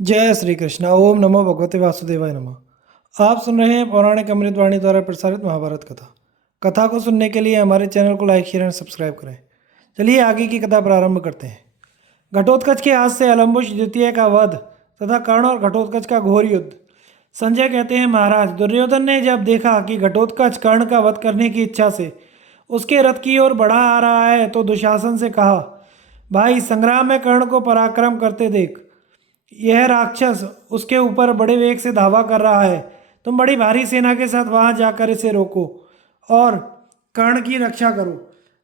जय श्री कृष्णा। ओम नमो भगवते वासुदेवाय नमः। आप सुन रहे हैं पौराणिक अमृतवाणी द्वारा प्रसारित महाभारत कथा। कथा को सुनने के लिए हमारे चैनल को लाइक शेयर एंड सब्सक्राइब करें। चलिए आगे की कथा प्रारंभ करते हैं। घटोत्कच के हाथ से अलम्बुश द्वितीय का वध तथा कर्ण और घटोत्कच का घोर युद्ध। संजय कहते हैं, महाराज दुर्योधन ने जब देखा कि घटोत्कच कर्ण का वध करने की इच्छा से उसके रथ की ओर बढ़ा आ रहा है तो दुशासन से कहा, भाई संग्राम में कर्ण को पराक्रम करते देख। यह राक्षस उसके ऊपर बड़े वेग से धावा कर रहा है। तुम बड़ी भारी सेना के साथ वहां जाकर इसे रोको और कर्ण की रक्षा करो।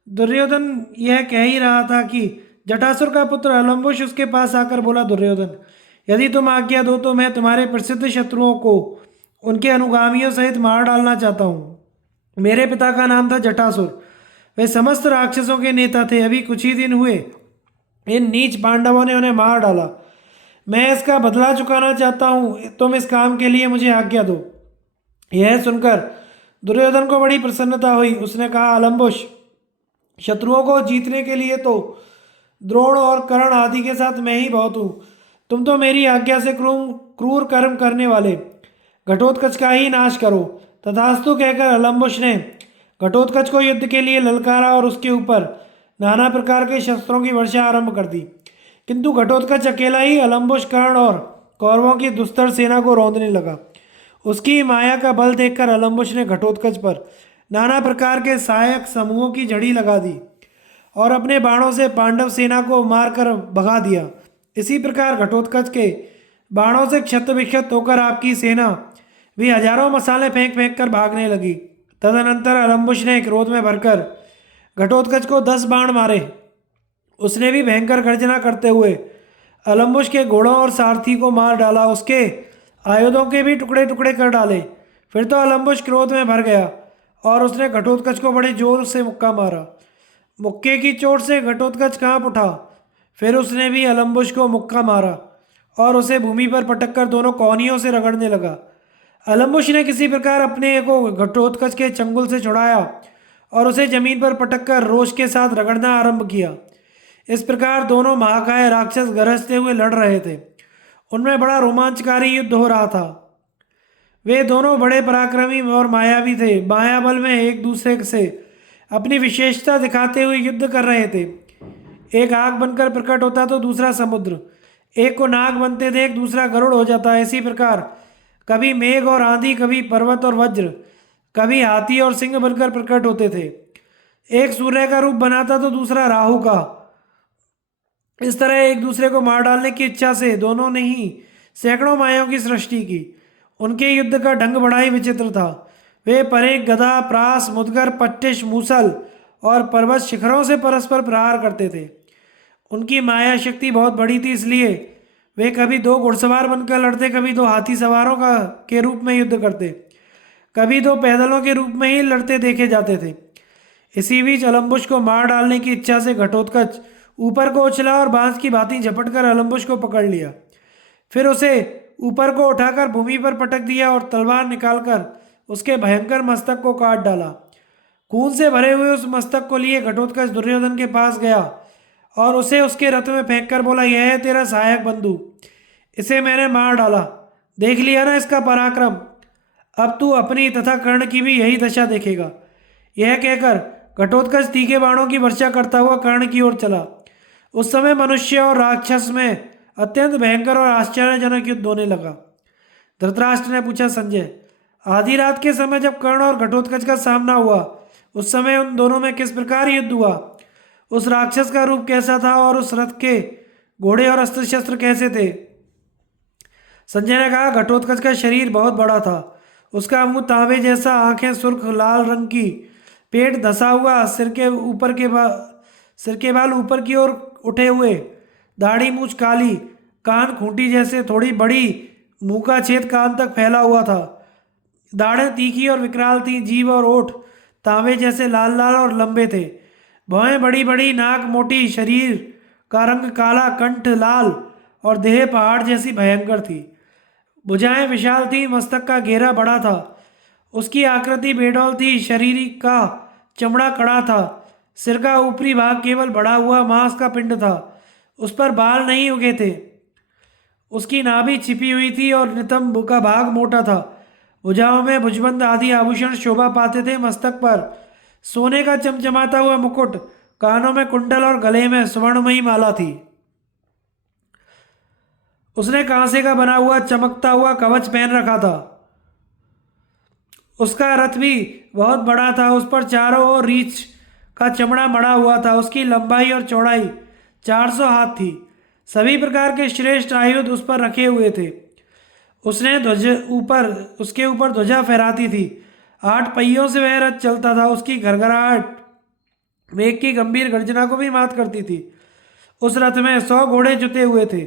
दुर्योधन यह कह ही रहा था कि जटासुर का पुत्र अलम्बुश उसके पास आकर बोला, दुर्योधन यदि तुम आज्ञा दो तो मैं तुम्हारे प्रसिद्ध शत्रुओं को उनके अनुगामियों सहित मार डालना चाहता हूँ। मेरे पिता का नाम था जटासुर। वे समस्त राक्षसों के नेता थे। अभी कुछ ही दिन हुए इन नीच पांडवों ने उन्हें मार डाला। मैं इसका बदला चुकाना चाहता हूँ। तुम इस काम के लिए मुझे आज्ञा दो। यह सुनकर दुर्योधन को बड़ी प्रसन्नता हुई। उसने कहा, अलम्बुश शत्रुओं को जीतने के लिए तो द्रोण और कर्ण आदि के साथ मैं ही बहुत हूँ। तुम तो मेरी आज्ञा से क्रूर कर्म करने वाले घटोत्कच का ही नाश करो। तथास्तु कहकर अलम्बुश ने घटोत्कच को युद्ध के लिए ललकारा और उसके ऊपर नाना प्रकार के शस्त्रों की वर्षा आरंभ कर दी। किंतु घटोत्कच अकेला ही अलम्बुश, कर्ण और कौरवों की दुस्तर सेना को रौंदने लगा। उसकी माया का बल देखकर अलम्बुश ने घटोत्कच पर नाना प्रकार के सहायक समूहों की झड़ी लगा दी और अपने बाणों से पांडव सेना को मारकर भगा दिया। इसी प्रकार घटोत्कच के बाणों से क्षत विक्षत होकर आपकी सेना भी हजारों मसाले फेंक फेंक कर भागने लगी। तदनंतर अलम्बुश ने क्रोध में भरकर घटोत्कच को 10 बाण मारे। उसने भी भयंकर गर्जना करते हुए अलम्बुश के घोड़ों और सारथी को मार डाला। उसके आयुधों के भी टुकड़े टुकड़े कर डाले। फिर तो अलम्बुश क्रोध में भर गया और उसने घटोत्कच को बड़े जोर से मुक्का मारा। मुक्के की चोट से घटोत्कच कांप उठा। फिर उसने भी अलम्बुश को मुक्का मारा और उसे भूमि पर पटककर दोनों कोहनियों से रगड़ने लगा। अलम्बुश ने किसी प्रकार अपने को घटोत्कच के चंगुल से छुड़ाया और उसे जमीन पर पटककर रोष के साथ रगड़ना आरंभ किया। इस प्रकार दोनों महाकाय राक्षस गरजते हुए लड़ रहे थे। उनमें बड़ा रोमांचकारी युद्ध हो रहा था। वे दोनों बड़े पराक्रमी और मायावी थे। माया बल में एक दूसरे से अपनी विशेषता दिखाते हुए युद्ध कर रहे थे। एक आग बनकर प्रकट होता तो दूसरा समुद्र, एक को नाग बनते देख दूसरा गरुड़ हो जाता। इसी प्रकार कभी मेघ और आंधी, कभी पर्वत और वज्र, कभी हाथी और सिंह बनकर प्रकट होते थे। एक सूर्य का रूप बनाता तो दूसरा राहु का। इस तरह एक दूसरे को मार डालने की इच्छा से दोनों ने ही सैकड़ों मायाओं की सृष्टि की। उनके युद्ध का ढंग बड़ा ही विचित्र था। वे परेख, गदा, प्रास, मुदगर, पट्टिश, मूसल और पर्वत शिखरों से परस्पर प्रहार करते थे। उनकी माया शक्ति बहुत बड़ी थी, इसलिए वे कभी 2 घुड़सवार बनकर लड़ते, कभी 2 हाथी सवारों का के रूप में युद्ध करते, कभी 2 पैदलों के रूप में ही लड़ते देखे जाते थे। इसी बीच अलम्बुश को मार डालने की इच्छा से घटोत्कच ऊपर को उछला और बांस की भांति झपटकर अलम्बुश को पकड़ लिया। फिर उसे ऊपर को उठाकर भूमि पर पटक दिया और तलवार निकालकर उसके भयंकर मस्तक को काट डाला। खून से भरे हुए उस मस्तक को लिए घटोत्कच दुर्योधन के पास गया और उसे उसके रथ में फेंक कर बोला, यह है तेरा सहायक बंधु। इसे मैंने मार डाला, देख लिया ना इसका पराक्रम। अब तू अपनी तथा कर्ण की भी यही दशा देखेगा। यह कहकर घटोत्कच तीखे बाणों की वर्षा करता हुआ कर्ण की ओर चला। उस समय मनुष्य और राक्षस में अत्यंत भयंकर और आश्चर्यजनक युद्ध होने लगा। धृतराष्ट्र ने पूछा, संजय आधी रात के समय जब कर्ण और घटोत्कच का सामना हुआ उस समय उन दोनों में किस प्रकार युद्ध हुआ? उस राक्षस का रूप कैसा था और उस रथ के घोड़े और अस्त्र शस्त्र कैसे थे? संजय ने कहा, घटोत्कच का शरीर बहुत बड़ा था। उसका मुंह तांबे जैसा, आंखें सुर्ख लाल रंग की, पेट धसा हुआ, सिर के बाल ऊपर की ओर उठे हुए, दाढ़ी मूछ काली, कान खूंटी जैसे थोड़ी बड़ी, मुंह का छेद कान तक फैला हुआ था। दाढ़ें तीखी और विकराल थीं। जीभ और ओठ तांबे जैसे लाल लाल और लंबे थे। भौहें बड़ी बड़ी, नाक मोटी, शरीर का रंग काला, कंठ लाल और देह पहाड़ जैसी भयंकर थी। भुजाएं विशाल थी, मस्तक का घेरा बड़ा था। उसकी आकृति बेडौल थी, शरीर का चमड़ा कड़ा था। सिर का ऊपरी भाग केवल बढ़ा हुआ मांस का पिंड था, उस पर बाल नहीं उगे थे। उसकी नाभि छिपी हुई थी और नितंब का भाग मोटा था। भुजाओं में भुजबंद आदि आभूषण शोभा पाते थे। मस्तक पर सोने का चमचमाता हुआ मुकुट, कानों में कुंडल और गले में स्वर्णमयी माला थी। उसने कांसे का बना हुआ चमकता हुआ कवच पहन रखा था। उसका रथ भी बहुत बड़ा था। उस पर चारों ओर रीछ का चमड़ा मड़ा हुआ था। उसकी लंबाई और चौड़ाई 400 हाथ थी। सभी प्रकार के श्रेष्ठ आयुध उस पर रखे हुए थे। उसने ध्वज ऊपर उसके ऊपर ध्वजा फहराती थी। 8 पहियों से वह रथ चलता था। उसकी घरघराहट मेघ की गंभीर गर्जना को भी मात करती थी। उस रथ में 100 घोड़े जुते हुए थे,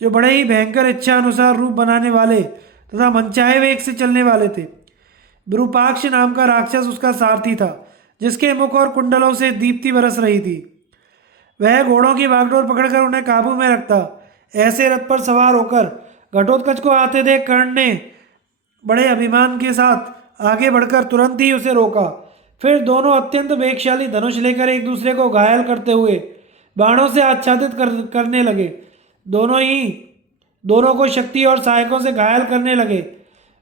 जो बड़े ही भयंकर इच्छा अनुसार रूप बनाने वाले तथा मनचाहे वेग से चलने वाले थे। विरूपाक्ष नाम का राक्षस उसका सारथी था, जिसके मुख और कुंडलों से दीप्ति बरस रही थी। वह घोड़ों की बागडोर पकड़कर उन्हें काबू में रखता। ऐसे रथ पर सवार होकर घटोत्कच को आते देख कर्ण ने बड़े अभिमान के साथ आगे बढ़कर तुरंत ही उसे रोका। फिर दोनों अत्यंत वेगशाली धनुष लेकर एक दूसरे को घायल करते हुए बाणों से आच्छादित करने लगे। दोनों को शक्ति और सहायकों से घायल करने लगे।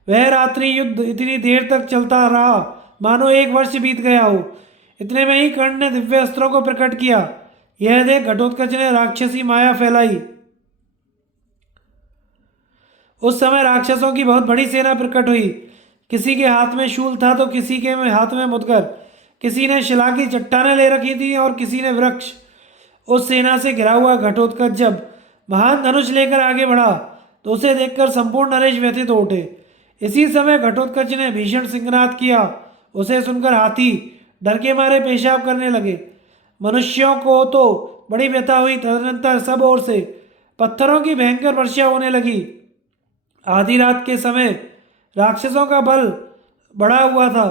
वह रात्रि युद्ध इतनी देर तक चलता रहा मानो 1 वर्ष बीत गया हो। इतने में ही कर्ण ने दिव्य अस्त्रों को प्रकट किया। यह देख घटोत्कच ने राक्षसी माया फैलाई। उस समय राक्षसों की बहुत बड़ी सेना प्रकट हुई। किसी के हाथ में शूल था तो किसी के हाथ में मुदगर, किसी ने शिला की चट्टानें ले रखी थी और किसी ने वृक्ष। उस सेना से घिरा हुआ घटोत्कच जब महान धनुष लेकर आगे बढ़ा तो उसे देखकर संपूर्ण नरेश व्यथित हो उठे। इसी समय घटोत्कच ने भीषण सिंहनाद किया। उसे सुनकर हाथी डर के मारे पेशाब करने लगे। मनुष्यों को तो बड़ी व्यथा हुई। तदनंतर सब ओर से पत्थरों की भयंकर वर्षा होने लगी। आधी रात के समय राक्षसों का बल बढ़ा हुआ था।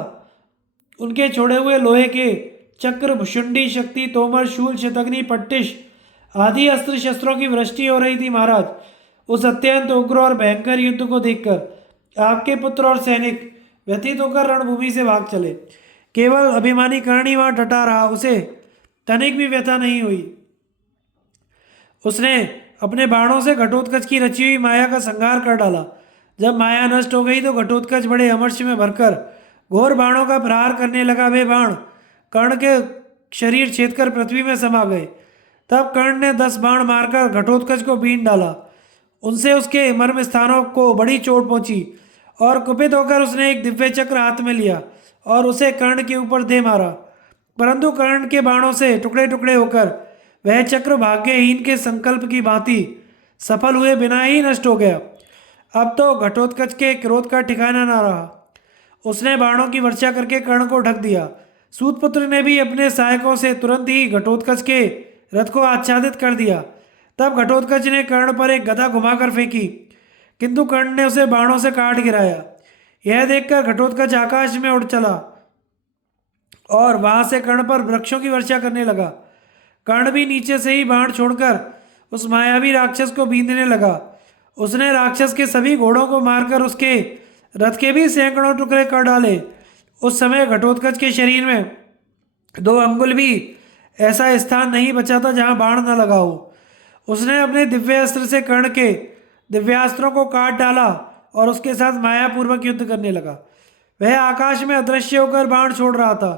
उनके छोड़े हुए लोहे के चक्र, भुषुंडी, शक्ति, तोमर, शूल, शतग्नि, पट्टिश आदि अस्त्र शस्त्रों की वृष्टि हो रही थी। महाराज, उस अत्यंत उग्र और भयंकर युद्ध को देखकर आपके पुत्र और सैनिक व्यथित होकर रणभूमि से भाग चले। केवल अभिमानी कर्ण ही वहां डटा रहा। उसे तनिक भी व्यथा नहीं हुई। उसने अपने बाणों से घटोत्कच की रची हुई माया का संहार कर डाला। जब माया नष्ट हो गई तो घटोत्कच बड़े अमर्ष में भरकर घोर बाणों का प्रहार करने लगा। वे बाण कर्ण के शरीर छेदकर पृथ्वी में समा गए। तब कर्ण ने 10 बाण मारकर घटोत्कच को बीन डाला। उनसे उसके मर्म स्थानों को बड़ी चोट पहुंची और कुपित होकर उसने एक दिव्य चक्र हाथ में लिया और उसे कर्ण के ऊपर दे मारा। परंतु कर्ण के बाणों से टुकड़े टुकड़े होकर वह चक्र भाग्यहीन के संकल्प की भांति सफल हुए बिना ही नष्ट हो गया। अब तो घटोत्कच के क्रोध का ठिकाना ना रहा। उसने बाणों की वर्षा करके कर्ण को ढक दिया। सूतपुत्र ने भी अपने सहायकों से तुरंत ही घटोत्कच के रथ को आच्छादित कर दिया। तब घटोत्कच ने कर्ण पर एक गदा घुमाकर फेंकी, किंतु कर्ण ने उसे बाणों से काट गिराया। यह देखकर घटोत्कच आकाश में उड़ चला और वहां से कर्ण पर वृक्षों की वर्षा करने लगा। कर्ण भी नीचे से ही बाण छोड़कर उस मायावी राक्षस को बींधने लगा। उसने राक्षस के सभी घोड़ों को मारकर उसके रथ के भी सैकड़ों टुकड़े कर डाले। उस समय घटोत्कच के शरीर में 2 अंगुल भी ऐसा स्थान नहीं बचा था जहां बाण न लगा हो। उसने अपने दिव्य अस्त्र से कर्ण के दिव्यास्त्रों को काट डाला और उसके साथ मायापूर्वक युद्ध करने लगा। वह आकाश में अदृश्य होकर बाण छोड़ रहा था।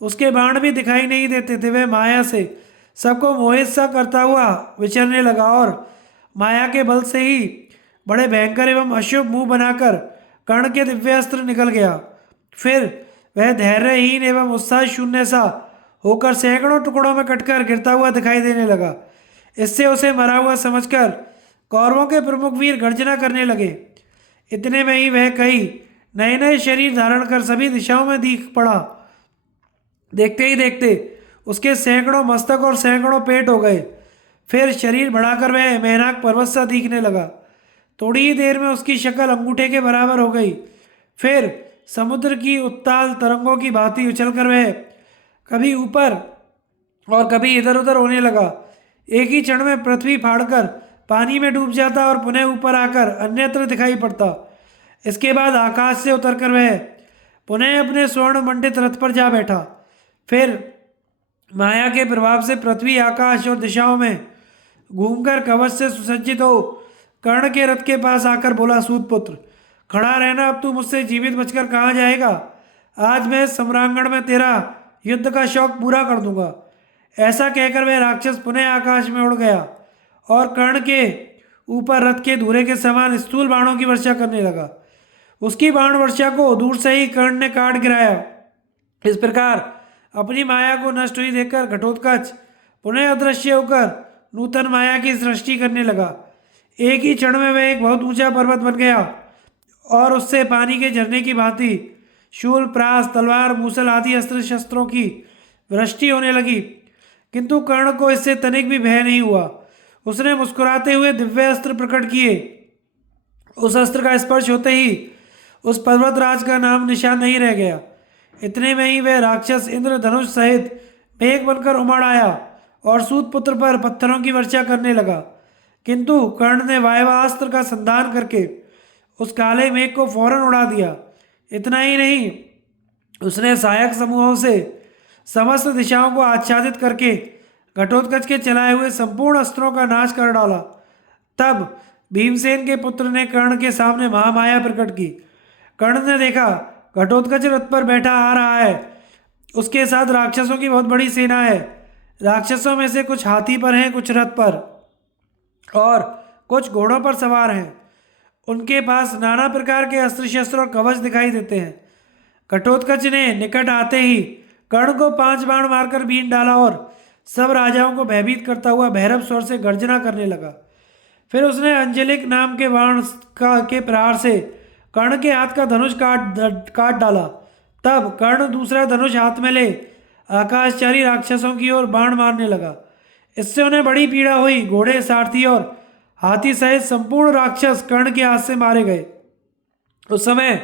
उसके बाण भी दिखाई नहीं देते थे। वह माया से सबको मोहित सा करता हुआ विचरने लगा और माया के बल से ही बड़े भयंकर एवं अशुभ मुंह बनाकर कर्ण के दिव्यास्त्र निकल गया। फिर वह धैर्यहीन एवं उत्साह शून्य सा होकर सैकड़ों टुकड़ों में कटकर गिरता हुआ दिखाई देने लगा। इससे उसे मरा हुआ समझकर कौरवों के प्रमुख वीर गर्जना करने लगे। इतने में ही वह कई नए नए शरीर धारण कर सभी दिशाओं में दिख पड़ा। देखते ही देखते उसके सैकड़ों मस्तक और सैकड़ों पेट हो गए। फिर शरीर बढ़ाकर वह मेहनाक पर्वत सा दिखने लगा। थोड़ी ही देर में उसकी शक्ल अंगूठे के बराबर हो गई। फिर समुद्र की उत्ताल तरंगों की भांति उछलकर वह कभी ऊपर और कभी इधर उधर होने लगा। एक ही क्षण में पृथ्वी फाड़कर पानी में डूब जाता और पुनः ऊपर आकर अन्यत्र दिखाई पड़ता। इसके बाद आकाश से उतरकर वह पुनः अपने स्वर्ण मंडित रथ पर जा बैठा। फिर माया के प्रभाव से पृथ्वी, आकाश और दिशाओं में घूमकर कवच से सुसज्जित हो कर्ण के रथ के पास आकर बोला, सूतपुत्र खड़ा रहना, अब तू मुझसे जीवित बचकर कहाँ जाएगा। आज मैं सम्रांगण में तेरा युद्ध का शौक पूरा कर दूंगा। ऐसा कहकर वह राक्षस पुनः आकाश में उड़ गया और कर्ण के ऊपर रथ के धुरे के समान स्थूल बाणों की वर्षा करने लगा। उसकी बाण वर्षा को दूर से ही कर्ण ने काट गिराया। इस प्रकार अपनी माया को नष्ट हुई देखकर घटोत्कच पुनः अदृश्य होकर नूतन माया की सृष्टि करने लगा। एक ही क्षण में वह एक बहुत ऊंचा पर्वत बन गया और उससे पानी के झरने की भांति शूल, प्रास, तलवार, मूसल आदि अस्त्र शस्त्रों की वृष्टि होने लगी। किंतु कर्ण को इससे तनिक भी भय नहीं हुआ। उसने मुस्कुराते हुए दिव्य अस्त्र प्रकट किए। उस अस्त्र का स्पर्श होते ही उस पर्वतराज का नाम निशान नहीं रह गया। इतने में ही वह राक्षस इंद्रधनुष सहित मेघ बनकर उमड़ आया और सूतपुत्र पर पत्थरों की वर्षा करने लगा। किंतु कर्ण ने वायवास्त्र का संधान करके उस काले मेघ को फौरन उड़ा दिया। इतना ही नहीं, उसने सहायक समूहों से समस्त दिशाओं को आच्छादित करके घटोत्कच के चलाए हुए संपूर्ण अस्त्रों का नाश कर डाला। तब भीमसेन के पुत्र ने कर्ण के सामने महामाया प्रकट की। कर्ण ने देखा घटोत्कच रथ पर बैठा आ रहा है। उसके साथ राक्षसों की बहुत बड़ी सेना है। राक्षसों में से कुछ हाथी पर हैं, कुछ रथ पर और कुछ घोड़ों पर सवार हैं। उनके पास नाना प्रकार के अस्त्र शस्त्र और कवच दिखाई देते हैं। घटोत्कच ने निकट आते ही कर्ण को 5 बाण मारकर बीन डाला और सब राजाओं को भयभीत करता हुआ भैरव स्वर से गर्जना करने लगा। फिर उसने अंजलिक नाम के बाण के प्रहार से कर्ण के हाथ का धनुष काट डाला। तब कर्ण दूसरा धनुष हाथ में ले आकाशचारी राक्षसों की ओर बाण मारने लगा। इससे उन्हें बड़ी पीड़ा हुई। घोड़े, सारथी और हाथी सहित संपूर्ण राक्षस कर्ण के हाथ से मारे गए। उस समय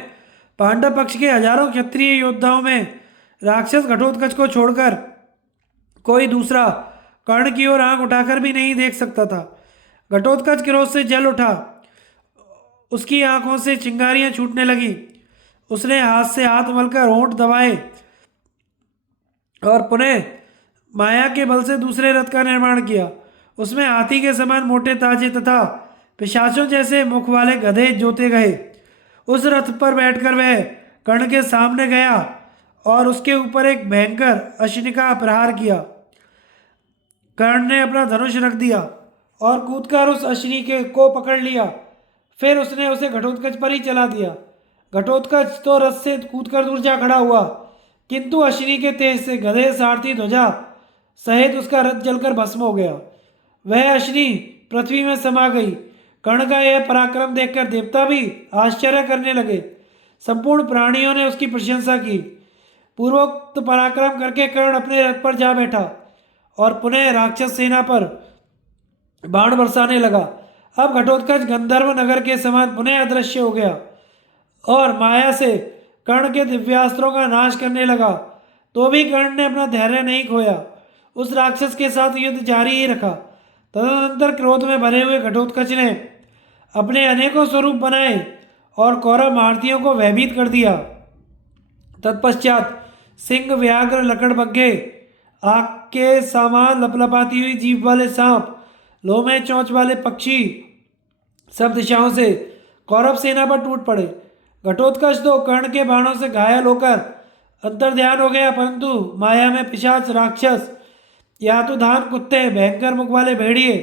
पांडव पक्ष के हजारों क्षत्रिय योद्धाओं में राक्षस घटोत्कच को छोड़कर कोई दूसरा कर्ण की ओर आंख उठाकर भी नहीं देख सकता था। घटोत्कच क्रोध से जल उठा। उसकी आंखों से चिंगारियां छूटने लगी। उसने हाथ से हाथ मलकर होंठ दबाए और पुनः माया के बल से दूसरे रथ का निर्माण किया। उसमें हाथी के समान मोटे ताजे तथा पिशाचों जैसे मुख वाले गधे जोते गए। उस रथ पर बैठकर वह कर्ण के सामने गया और उसके ऊपर एक भयंकर अश्नि का प्रहार किया। कर्ण ने अपना धनुष रख दिया और कूदकर उस अश्नि के को पकड़ लिया। फिर उसने उसे घटोत्कच पर ही चला दिया। घटोत्कच तो रथ से कूदकर दूर जा खड़ा हुआ, किंतु अश्नि के तेज से गधे, सारथी, ध्वजा सहित उसका रथ जलकर भस्म हो गया। वह अश्नि पृथ्वी में समा गई। कर्ण का यह पराक्रम देखकर देवता भी आश्चर्य करने लगे। संपूर्ण प्राणियों ने उसकी प्रशंसा की। पूर्वोक्त पराक्रम करके कर्ण अपने रथ पर जा बैठा और पुनः राक्षस सेना पर बाण बरसाने लगा। अब घटोत्कच गंधर्व नगर के समान पुनः अदृश्य हो गया और माया से कर्ण के दिव्यास्त्रों का नाश करने लगा। तो भी कर्ण ने अपना धैर्य नहीं खोया। उस राक्षस के साथ युद्ध जारी ही रखा। तदनंतर क्रोध में भरे हुए घटोत्कच ने अपने अनेकों स्वरूप बनाए और कौरव महारथियों को भयभीत कर दिया। तत्पश्चात सिंह, व्याघ्र, लकड़बग्घे, आग के सामान लपलपाती हुई जीभ वाले सांप, लोमे चोंच वाले पक्षी सब दिशाओं से कौरव सेना पर टूट पड़े। घटोत्कच तो कर्ण के बाणों से घायल होकर अंतर्ध्यान हो गया, परंतु माया में पिशाच, राक्षस, यातुधान कुत्ते, भयंकर मुख वाले भेड़िए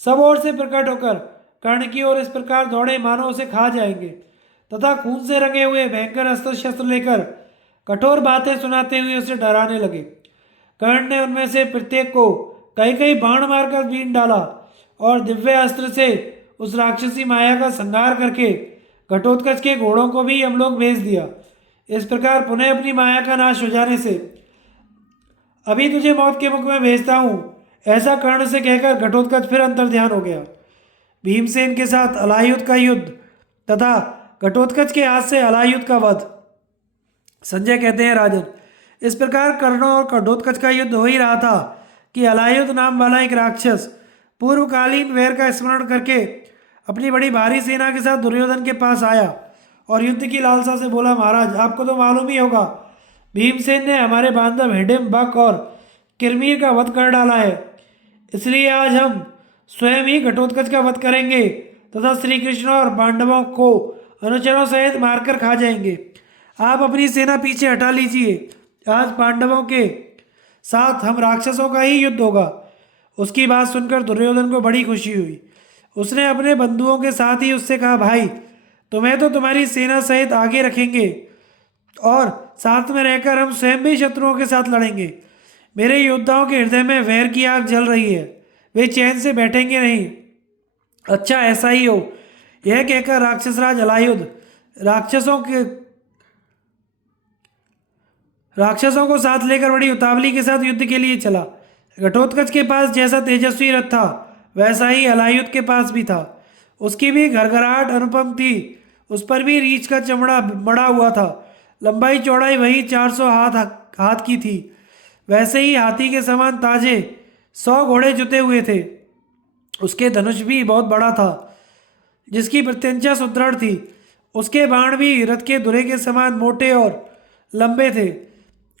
सब ओर से प्रकट होकर कर्ण की ओर इस प्रकार दौड़े मानो उसे खा जाएंगे तथा खून से रंगे हुए भयंकर अस्त्र शस्त्र लेकर कठोर बातें सुनाते हुए उसे डराने लगे। कर्ण ने उनमें से प्रत्येक को कई कई बाण मारकर बीन डाला और दिव्य अस्त्र से उस राक्षसी माया का संहार करके घटोत्कच के घोड़ों को भी यमलोक भेज दिया। इस प्रकार पुनः अपनी माया का नाश हो जाने से अभी तुझे मौत के मुख में भेजता हूँ, ऐसा कर्ण से कहकर घटोत्कच फिर अंतर्ध्यान हो गया। भीमसेन के साथ अलायुध का युद्ध तथा घटोत्कच के हाथ से अलायुध का वध। संजय कहते हैं, राजन, इस प्रकार कर्ण और घटोत्कच का युद्ध हो ही रहा था कि अलायुध नाम वाला एक राक्षस पूर्वकालीन वैर का स्मरण करके अपनी बड़ी भारी सेना के साथ दुर्योधन के पास आया और युद्ध की लालसा से बोला, महाराज, आपको तो मालूम ही होगा भीमसेन ने हमारे बांधव हिडिंब, बक और किरमीर का वध कर डाला है। इसलिए आज हम स्वयं ही घटोत्कच का वध करेंगे तथा श्री कृष्ण और पांडवों को अनुचरों सहित मारकर खा जाएंगे। आप अपनी सेना पीछे हटा लीजिए। आज पांडवों के साथ हम राक्षसों का ही युद्ध होगा। उसकी बात सुनकर दुर्योधन को बड़ी खुशी हुई। उसने अपने बंधुओं के साथ ही उससे कहा, भाई तुम्हें तो तुम्हारी सेना सहित आगे रखेंगे और साथ में रहकर हम स्वयं भी शत्रुओं के साथ लड़ेंगे। मेरे योद्धाओं के हृदय में वैर की आग जल रही है, वे चैन से बैठेंगे नहीं। अच्छा ऐसा ही हो। यह कहकर राक्षसराज अलायुध राक्षसों को साथ लेकर बड़ी उतावली के साथ युद्ध के लिए चला। घटोत्कच के पास जैसा तेजस्वी रथ था वैसा ही अलायुध के पास भी था। उसकी भी घरघराहट अनुपम थी। उस पर भी रीछ का चमड़ा मड़ा हुआ था। लंबाई चौड़ाई वही 400 हाथ की थी। वैसे ही हाथी के समान ताजे 100 घोड़े जुते हुए थे। उसके धनुष भी बहुत बड़ा था जिसकी प्रत्यंचा सुदृढ़ थी। उसके बाण भी रथ के धुरे के समान मोटे और लंबे थे।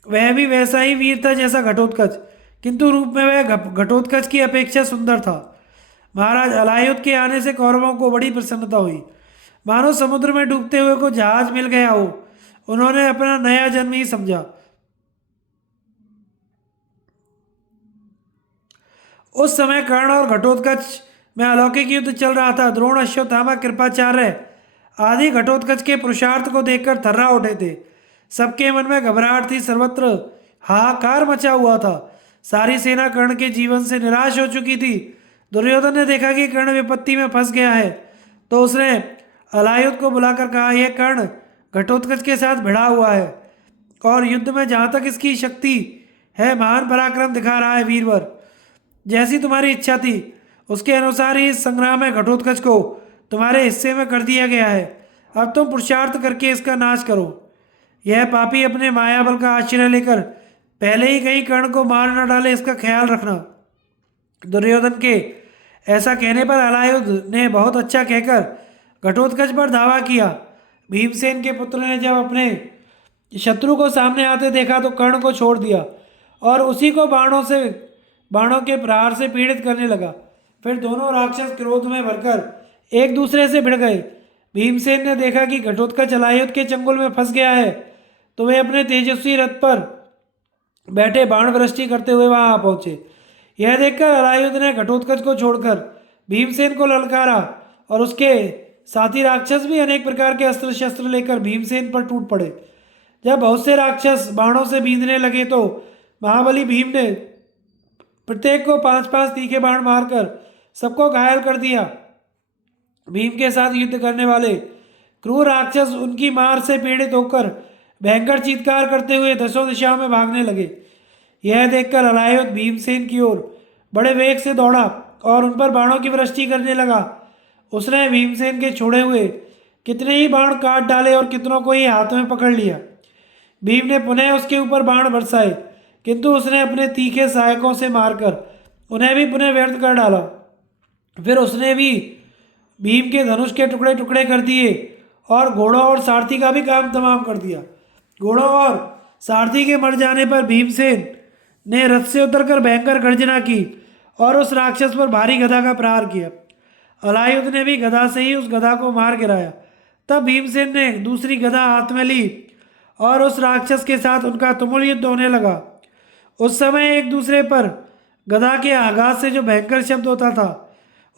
वह भी वैसा ही वीर था जैसा घटोत्कच, किंतु रूप में वह घटोत्कच की अपेक्षा सुंदर था। महाराज अलायुध के आने से कौरवों को बड़ी प्रसन्नता हुई, मानो समुद्र में डूबते हुए को जहाज मिल गया हो। उन्होंने अपना नया जन्म ही समझा। उस समय कर्ण और घटोत्कच में अलौकिक युद्ध चल रहा था। द्रोण, अश्वत्थामा, कृपाचार्य आदि घटोत्कच के पुरुषार्थ को देखकर थर्रा उठे थे। सबके मन में घबराहट थी, सर्वत्र हाहाकार मचा हुआ था। सारी सेना कर्ण के जीवन से निराश हो चुकी थी। दुर्योधन ने देखा कि कर्ण विपत्ति में फंस गया है तो उसने अलायुध को बुलाकर कहा, यह कर्ण घटोत्कच के साथ भिड़ा हुआ है और युद्ध में जहाँ तक इसकी शक्ति है महान पराक्रम दिखा रहा है। वीरवर, जैसी तुम्हारी इच्छा थी उसके अनुसार ही इस संग्राम में घटोत्कच को तुम्हारे हिस्से में कर दिया गया है। अब तुम पुरुषार्थ करके इसका नाश करो। यह पापी अपने माया बल का आश्रय लेकर पहले ही कहीं कर्ण को मार न डाले, इसका ख्याल रखना। दुर्योधन के ऐसा कहने पर अलायुध ने बहुत अच्छा कहकर घटोत्कच पर धावा किया। भीमसेन के पुत्र ने जब अपने शत्रु को सामने आते देखा तो कर्ण को छोड़ दिया और उसी को बाणों के प्रहार से पीड़ित करने लगा। फिर दोनों राक्षस क्रोध में भरकर एक दूसरे से भिड़ गए। भीमसेन ने देखा कि घटोत्कच अलायुध के चंगुल में फंस गया है तो वे अपने तेजस्वी रथ पर बैठे बाण वृष्टि करते हुए वहां आ पहुंचे। यह देखकर अलायुध ने घटोत्कच को छोड़कर भीमसेन को ललकारा और उसके साथी राक्षस भी अनेक प्रकार के अस्त्र शस्त्र लेकर भीमसेन पर टूट पड़े। जब बहुत से राक्षस बाणों से बींधने लगे तो महाबली भीम ने प्रत्येक को 5-5 तीखे बाण मारकर सबको घायल कर दिया। भीम के साथ युद्ध करने वाले क्रूर राक्षस उनकी मार से पीड़ित होकर भयंकर चीत्कार करते हुए दसों दिशाओं में भागने लगे। यह देखकर अलायुध भीमसेन की ओर बड़े वेग से दौड़ा और उन पर बाणों की वृष्टि करने लगा। उसने भीमसेन के छोड़े हुए कितने ही बाण काट डाले और कितनों को ही हाथ में पकड़ लिया। भीम ने पुनः उसके ऊपर बाण बरसाए किंतु उसने अपने तीखे सहायकों से मारकर उन्हें भी पुनः व्यर्थ कर डाला। फिर उसने भी भीम के धनुष के टुकड़े टुकड़े कर दिए और घोड़ों और सारथी का भी काम तमाम कर दिया। घोड़ों और सारथी के मर जाने पर भीमसेन ने रथ से उतरकर भयंकर गर्जना की और उस राक्षस पर भारी गदा का प्रहार किया। अलायुध ने भी गदा से ही उस गदा को मार गिराया। तब भीमसेन ने दूसरी गदा हाथ में ली और उस राक्षस के साथ उनका तुमुल युद्ध होने लगा। उस समय एक दूसरे पर गदा के आघात से जो भयंकर शब्द होता था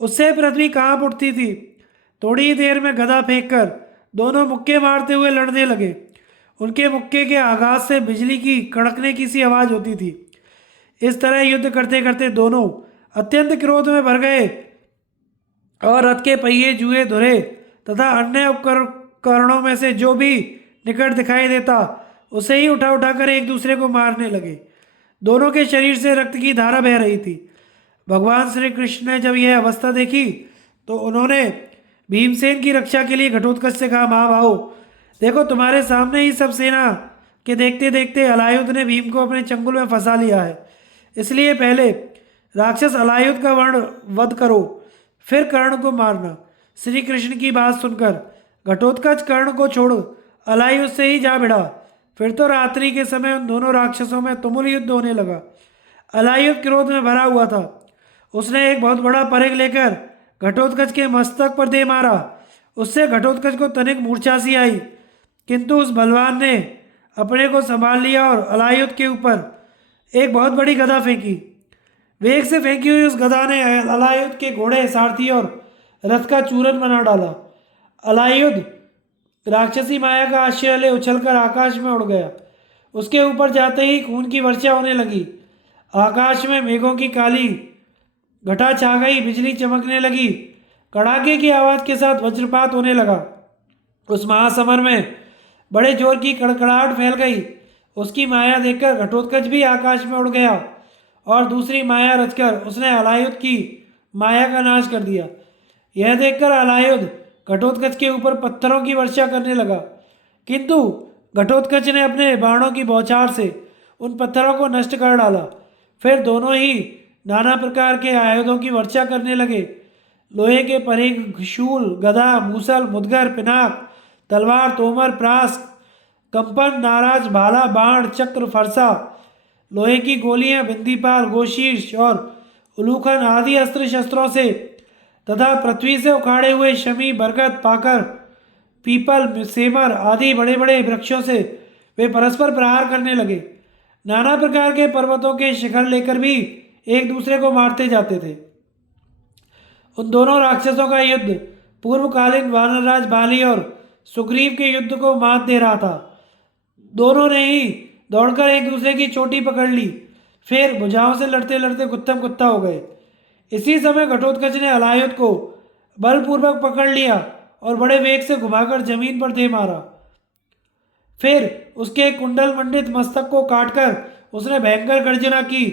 उससे पृथ्वी कांप उठती थी। थोड़ी ही देर में गदा फेंककर दोनों मुक्के मारते हुए लड़ने लगे। उनके मुक्के के आघात से बिजली की कड़कने की सी आवाज़ होती थी। इस तरह युद्ध करते करते दोनों अत्यंत क्रोध में भर गए और रथ के पहिए, जुए, धुरे तथा अन्य उपकरणों में से जो भी निकट दिखाई देता उसे ही उठा उठाकर एक दूसरे को मारने लगे। दोनों के शरीर से रक्त की धारा बह रही थी। भगवान श्री कृष्ण ने जब यह अवस्था देखी तो उन्होंने भीमसेन की रक्षा के लिए घटोत्कच से कहा, महाभाव देखो तुम्हारे सामने ही सब सेना के देखते देखते अलायुध ने भीम को अपने चंगुल में फंसा लिया है। इसलिए पहले राक्षस अलायुध का वध करो, फिर कर्ण को मारना। श्री कृष्ण की बात सुनकर घटोत्कच कर्ण को छोड़ अलायुध से ही जा भिड़ा। फिर तो रात्रि के समय उन दोनों राक्षसों में तुमुल युद्ध होने लगा। अलायुध क्रोध में भरा हुआ था। उसने एक बहुत बड़ा परिघ लेकर घटोत्कच के मस्तक पर दे मारा। उससे घटोत्कच को तनिक मूर्छा सी आई, किंतु उस बलवान ने अपने को संभाल लिया और अलायुध के ऊपर एक बहुत बड़ी गदा फेंकी। वेग से फेंकी हुई उस गदा ने अलायुध के घोड़े, सारथी और रथ का चूरन बना डाला। अलायुध राक्षसी माया का आश्रय ले उछलकर आकाश में उड़ गया। उसके ऊपर जाते ही खून की वर्षा होने लगी। आकाश में मेघों की काली घटा छा गई, बिजली चमकने लगी, कड़ाके की आवाज के साथ वज्रपात होने लगा। उस महासमर में बड़े जोर की कड़कड़ाहट फैल गई। उसकी माया देखकर घटोत्कच भी आकाश में उड़ गया और दूसरी माया रचकर उसने अलायुध की माया का नाश कर दिया। यह देखकर अलायुध घटोत्कच के ऊपर पत्थरों की वर्षा करने लगा, किंतु घटोत्कच ने अपने बाणों की बौछार से उन पत्थरों को नष्ट कर डाला। फिर दोनों ही नाना प्रकार के आयुधों की वर्षा करने लगे। लोहे के परिघ, शूल, गदा, मूसल, मुदगर, पिनाक, तलवार, तोमर, प्रास, कंपन, नाराज, भाला, बाण, चक्र, फरसा, लोहे की गोलियां, बिंदीपाल, गोशीर्ष और उलूखन आदि अस्त्र शस्त्रों से तथा पृथ्वी से उखाड़े हुए शमी, बरगद, पाकर, पीपल, सेमर आदि बड़े बड़े वृक्षों से वे परस्पर प्रहार करने लगे। नाना प्रकार के पर्वतों के शिखर लेकर भी एक दूसरे को मारते जाते थे। उन दोनों राक्षसों का युद्ध पूर्वकालीन वानरराज बाली और सुग्रीव के युद्ध को मात दे रहा था। दोनों ने ही दौड़कर एक दूसरे की चोटी पकड़ ली, फिर भुजाओं से लड़ते लड़ते कुत्तम कुत्ता हो गए। इसी समय घटोत्कच ने अलायुध को बलपूर्वक पकड़ लिया और बड़े वेग से घुमाकर जमीन पर दे मारा। फिर उसके कुंडल मंडित मस्तक को काटकर उसने भयंकर गर्जना की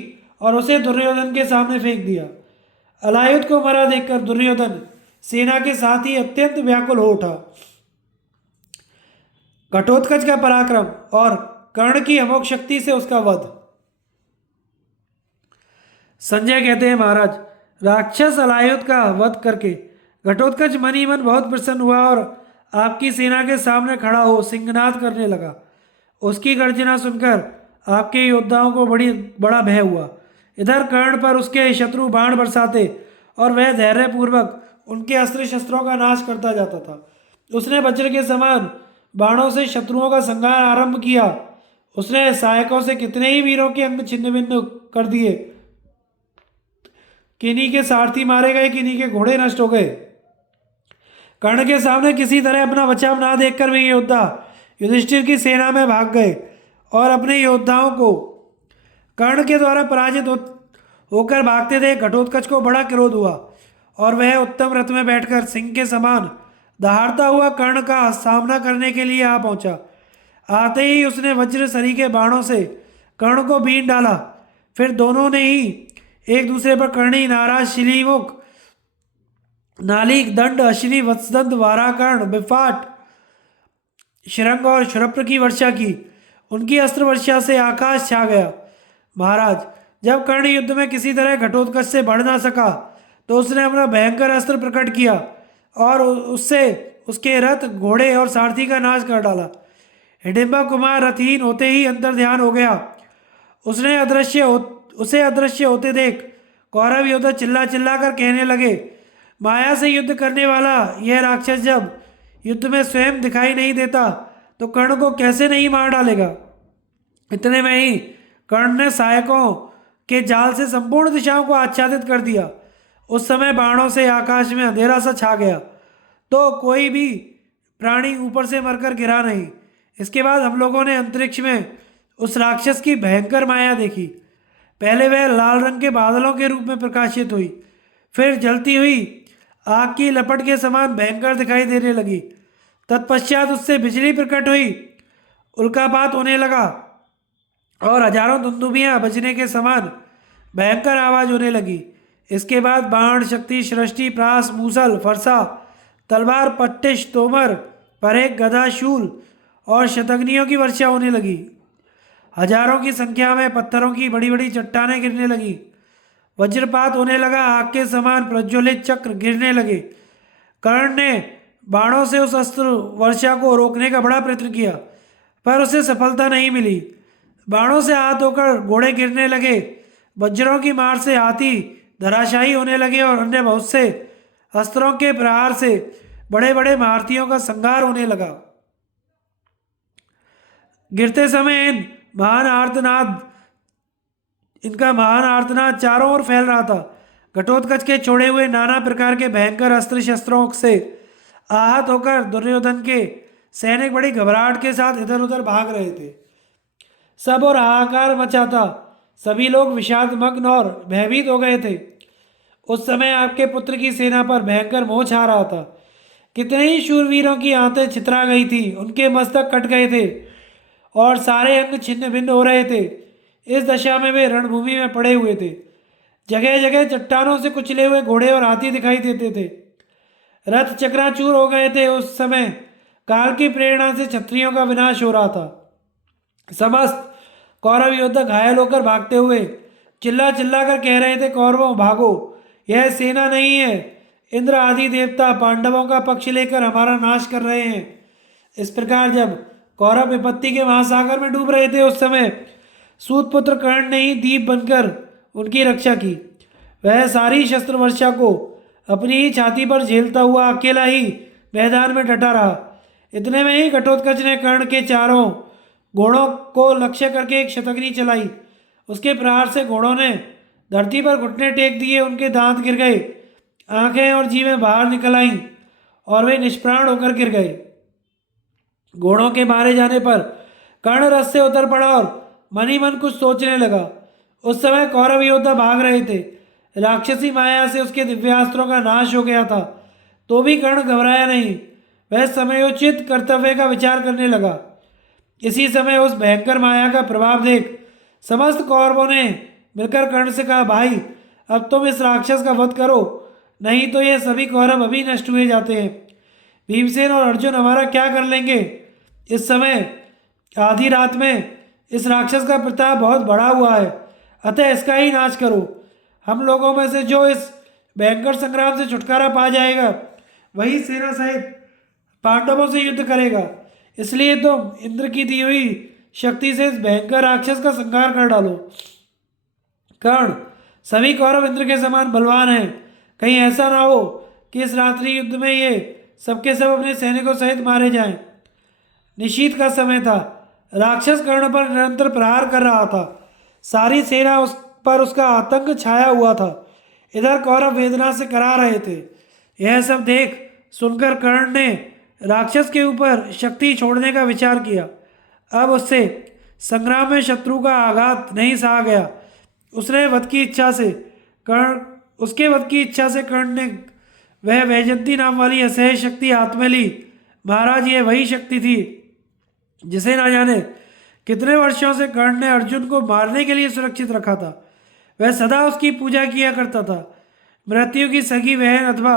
और उसे दुर्योधन के सामने फेंक दिया। अलायुध को मरा देखकर दुर्योधन सेना के साथ ही अत्यंत व्याकुल हो उठा। घटोत्कच का पराक्रम और कर्ण की अमोघ शक्ति से उसका वध। संजय कहते हैं, महाराज, राक्षस अलायुध का वध करके घटोत्कच मन ही मन बहुत प्रसन्न हुआ और आपकी सेना के सामने खड़ा हो सिंहनाद करने लगा। उसकी गर्जना सुनकर आपके योद्धाओं को बड़ा भय हुआ। इधर कर्ण पर उसके शत्रु बाण बरसाते और वह धैर्यपूर्वक उनके अस्त्र शस्त्रों का नाश करता जाता था। उसने वज्र के समान बाणों से शत्रुओं का संहार आरंभ किया। उसने सहायकों से कितने ही वीरों के अंग छिन्न भिन्न कर दिए। किन्हीं के सारथी मारे गए, किन्हीं के घोड़े नष्ट हो गए। कर्ण के सामने किसी तरह अपना बचाव ना देखकर वे योद्धा युधिष्ठिर की सेना में भाग गए और अपने योद्धाओं को कर्ण के द्वारा पराजित होकर भागते देख घटोत्कच को बड़ा क्रोध हुआ और वह उत्तम रथ में बैठकर सिंह के समान दहाड़ता हुआ कर्ण का सामना करने के लिए आ पहुंचा। आते ही उसने वज्र सरी के बाणों से कर्ण को बीन डाला। फिर दोनों ने ही एक दूसरे पर कर्णी, नाराज, शिलीमुख, नालीक, दंड, अश्नि, वत्सदंत, वाराकर्ण, विफाट, शृंग और शरप्र की वर्षा की। उनकी अस्त्र वर्षा से आकाश छा गया। महाराज, जब कर्ण युद्ध में किसी तरह घटोत्कच से बढ़ ना सका तो उसने अपना भयंकर अस्त्र प्रकट किया और उससे उसके रथ, घोड़े और सारथी का नाश कर डाला। हिडिंबा कुमार रथहीन होते ही अंतर ध्यान हो गया। उसे अदृश्य होते देख कौरव योद्धा चिल्ला चिल्ला कर कहने लगे, माया से युद्ध करने वाला यह राक्षस जब युद्ध में स्वयं दिखाई नहीं देता तो कर्ण को कैसे नहीं मार डालेगा। इतने में ही कर्ण ने सहायकों के जाल से संपूर्ण दिशाओं को आच्छादित कर दिया। उस समय बाणों से आकाश में अंधेरा सा छा गया तो कोई भी प्राणी ऊपर से मरकर गिरा नहीं। इसके बाद हम लोगों ने अंतरिक्ष में उस राक्षस की भयंकर माया देखी। पहले वह लाल रंग के बादलों के रूप में प्रकाशित हुई, फिर जलती हुई आग की लपट के समान भयंकर दिखाई देने लगी। तत्पश्चात उससे बिजली प्रकट हुई, उल्कापात होने लगा और हजारों दुंदुभियां बजने के समान भयंकर आवाज होने लगी। इसके बाद बाण, शक्ति, सृष्टि, प्रास, मूसल, फरसा, तलवार, पट्टिश, तोमर, परेख, गदा, शूल और शतग्नियों की वर्षा होने लगी। हजारों की संख्या में पत्थरों की बड़ी बड़ी चट्टानें गिरने लगी। वज्रपात होने लगा, आग के समान प्रज्वलित चक्र गिरने लगे। कर्ण ने बाणों से उस अस्त्र वर्षा को रोकने का बड़ा प्रयत्न किया पर उसे सफलता नहीं मिली। बाणों से हाथ धोकर घोड़े गिरने लगे, वज्रों की मार से हाथी धराशायी होने लगे और अन्य बहुत से अस्त्रों के प्रहार से बड़े बड़े महारथियों का संहार होने लगा। गिरते समय इनका महान आर्तनाद चारों ओर फैल रहा था। घटोत्कच के छोड़े हुए नाना प्रकार के भयंकर अस्त्र शस्त्रों से आहत होकर दुर्योधन के सैनिक बड़ी घबराहट के साथ इधर उधर भाग रहे थे। सब और हाहाकार मचा था। सभी लोग विषादमग्न और भयभीत हो गए थे। उस समय आपके पुत्र की सेना पर भयंकर मोह छा रहा था। कितने ही शूरवीरों की आंतें छितरा गई थी, उनके मस्तक कट गए थे और सारे अंग छिन्न भिन्न हो रहे थे। इस दशा में वे रणभूमि में पड़े हुए थे। जगह जगह चट्टानों से कुचले हुए घोड़े और हाथी दिखाई देते थे। रथ चकनाचूर हो गए थे। उस समय काल की प्रेरणा से क्षत्रियों का विनाश हो रहा था। समस्त कौरव योद्धा घायल होकर भागते हुए चिल्ला चिल्ला कर कह रहे थे, कौरवों भागो, यह सेना नहीं है, इंद्र आदि देवता पांडवों का पक्ष लेकर हमारा नाश कर रहे हैं। इस प्रकार जब कौरव विपत्ति के महासागर में डूब रहे थे, उस समय सूतपुत्र कर्ण ने ही दीप बनकर उनकी रक्षा की। वह सारी शस्त्र वर्षा को अपनी ही छाती पर झेलता हुआ अकेला ही मैदान में डटा रहा। इतने में ही घटोत्कच ने कर्ण के चारों घोड़ों को लक्ष्य करके एक शतघ्नी चलाई। उसके प्रहार से घोड़ों ने धरती पर घुटने टेक दिए। उनके दांत गिर गए, आंखें और जीभें बाहर निकल आईं और वे निष्प्राण होकर गिर गए। घोड़ों के मारे जाने पर कर्ण रथ से उतर पड़ा और मन ही मन कुछ सोचने लगा। उस समय कौरव योद्धा भाग रहे थे। राक्षसी माया से उसके दिव्यास्त्रों का नाश हो गया था, तो भी कर्ण घबराया नहीं। वह समयोचित कर्तव्य का विचार करने लगा। इसी समय उस भयंकर माया का प्रभाव देख समस्त कौरवों ने मिलकर कर्ण से कहा, भाई अब तुम इस राक्षस का वध करो, नहीं तो ये सभी कौरव अभी नष्ट हुए जाते हैं। भीमसेन और अर्जुन हमारा क्या कर लेंगे। इस समय आधी रात में इस राक्षस का प्रताप बहुत बढ़ा हुआ है, अतः इसका ही नाश करो। हम लोगों में से जो इस भयंकर संग्राम से छुटकारा पा जाएगा, वही सेना सहित पांडवों से युद्ध करेगा। इसलिए तुम इंद्र की दी हुई शक्ति से इस भयंकर राक्षस का संहार कर डालो। कर्ण, सभी कौरव इंद्र के समान बलवान हैं। कहीं ऐसा ना हो कि इस रात्रि युद्ध में ये सबके सब अपने सैनिकों सहित मारे जाएं। निशीथ का समय था। राक्षस कर्ण पर निरंतर प्रहार कर रहा था। सारी सेना उस पर उसका आतंक छाया हुआ था। इधर कौरव वेदना से करा रहे थे। यह सब देख सुनकर कर्ण ने राक्षस के ऊपर शक्ति छोड़ने का विचार किया। अब उससे संग्राम में शत्रु का आघात नहीं सहा गया। उसके वध की इच्छा से कर्ण ने वह वैजयंती नाम वाली असह्य शक्ति हाथ में ली। महाराज, यह वही शक्ति थी जिसे ना जाने कितने वर्षों से कर्ण ने अर्जुन को मारने के लिए सुरक्षित रखा था। वह सदा उसकी पूजा किया करता था। मृत्यु की सगी बहन अथवा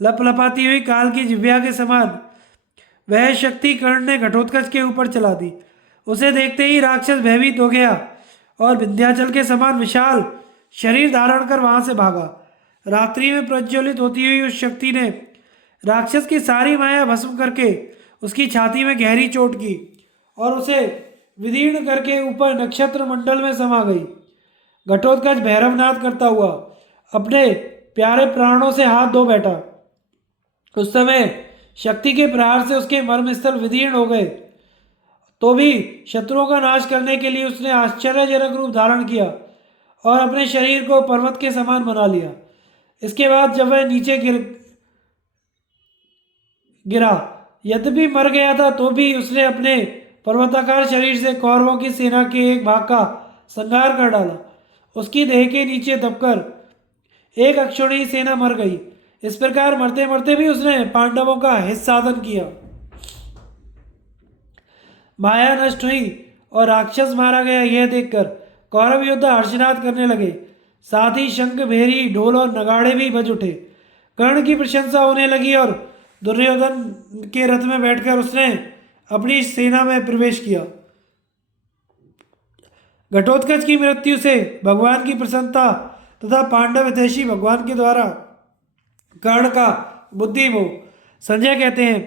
लपलपाती हुई काल की जिह्वा के समान वह शक्ति कर्ण ने घटोत्कच के ऊपर चला दी। उसे देखते ही राक्षस भयभीत हो गया और विंध्याचल के समान विशाल शरीर धारण कर वहां से भागा। रात्रि में प्रज्वलित होती हुई उस शक्ति ने राक्षस की सारी माया भस्म करके उसकी छाती में गहरी चोट की और उसे विदीर्ण करके ऊपर नक्षत्र मंडल में समा गई। घटोत्कच भैरवनाद करता हुआ अपने प्यारे प्राणों से हाथ धो बैठा। उस समय शक्ति के प्रहार से उसके मर्मस्थल विदीर्ण हो गए, तो भी शत्रुओं का नाश करने के लिए उसने आश्चर्यजनक रूप धारण किया और अपने शरीर को पर्वत के समान बना लिया। इसके बाद जब वह नीचे गिरा, यद्यपि मर गया था, तो भी उसने अपने पर्वताकार शरीर से कौरवों की सेना के एक भाग का संहार कर डाला। उसकी देह के नीचे दबकर एक अक्षौहिणी सेना मर गई। इस प्रकार मरते मरते भी उसने पांडवों का हित साधन किया। माया नष्ट हुई और राक्षस मारा गया, यह देखकर कौरव योद्धा हर्षनाद करने लगे। साथ ही शंख, भेरी, ढोल और नगाड़े भी बज उठे। कर्ण की प्रशंसा होने लगी और दुर्योधन के रथ में बैठकर उसने अपनी सेना में प्रवेश किया। घटोत्कच की मृत्यु से भगवान की प्रसन्नता तथा पांडव हितैषी भगवान के द्वारा कर्ण का बुद्धिमोह। संजय कहते हैं,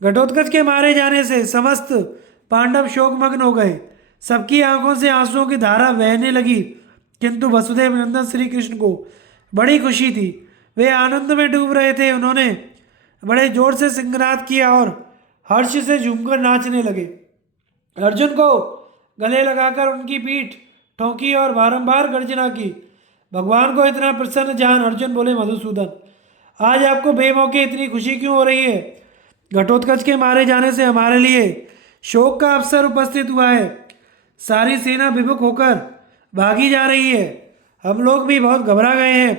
घटोत्कच के मारे जाने से समस्त पांडव शोकमग्न हो गए। सबकी आंखों से आंसुओं की धारा बहने लगी, किंतु वसुदेव नंदन श्री कृष्ण को बड़ी खुशी थी। वे आनंद में डूब रहे थे। उन्होंने बड़े जोर से सिंहनाद किया और हर्ष से झूमकर नाचने लगे। अर्जुन को गले लगाकर उनकी पीठ ठोंकी और बारंबार गर्जना की। भगवान को इतना प्रसन्न जान अर्जुन बोले, मधुसूदन, आज आपको बेमौके इतनी खुशी क्यों हो रही है? घटोत्कच के मारे जाने से हमारे लिए शोक का अवसर उपस्थित हुआ है। सारी सेना विमुख होकर भागी जा रही है। हम लोग भी बहुत घबरा गए हैं,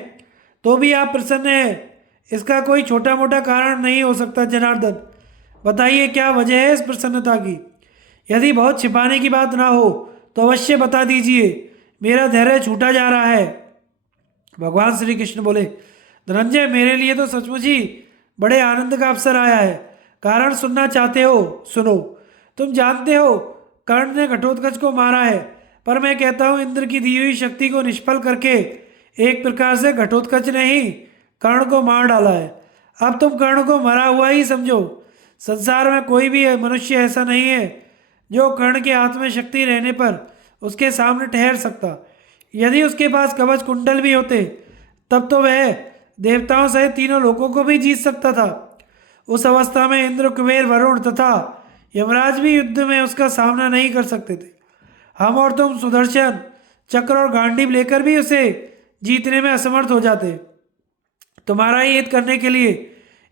तो भी आप प्रसन्न हैं। इसका कोई छोटा मोटा कारण नहीं हो सकता जनार्दन। बताइए क्या वजह है इस प्रसन्नता की? यदि बहुत छिपाने की बात ना हो तो अवश्य बता दीजिए, मेरा धैर्य छूटा जा रहा है। भगवान श्री कृष्ण बोले, धनंजय, मेरे लिए तो सचमुच ही बड़े आनंद का अवसर आया है। कारण सुनना चाहते हो? सुनो। तुम जानते हो कर्ण ने घटोत्कच को मारा है, पर मैं कहता हूँ इंद्र की दी हुई शक्ति को निष्फल करके एक प्रकार से घटोत्कच ने ही कर्ण को मार डाला है। अब तुम कर्ण को मरा हुआ ही समझो। संसार में कोई भी मनुष्य ऐसा नहीं है जो कर्ण के हाथ में शक्ति रहने पर उसके सामने ठहर सकता। यदि उसके पास कवच कुंडल भी होते तब तो वह देवताओं सहित तीनों लोगों को भी जीत सकता था। उस अवस्था में इंद्र, कुबेर, वरुण तथा यमराज भी युद्ध में उसका सामना नहीं कर सकते थे। हम और तुम सुदर्शन चक्र और गांडीव लेकर भी उसे जीतने में असमर्थ हो जाते। तुम्हारा ही हित करने के लिए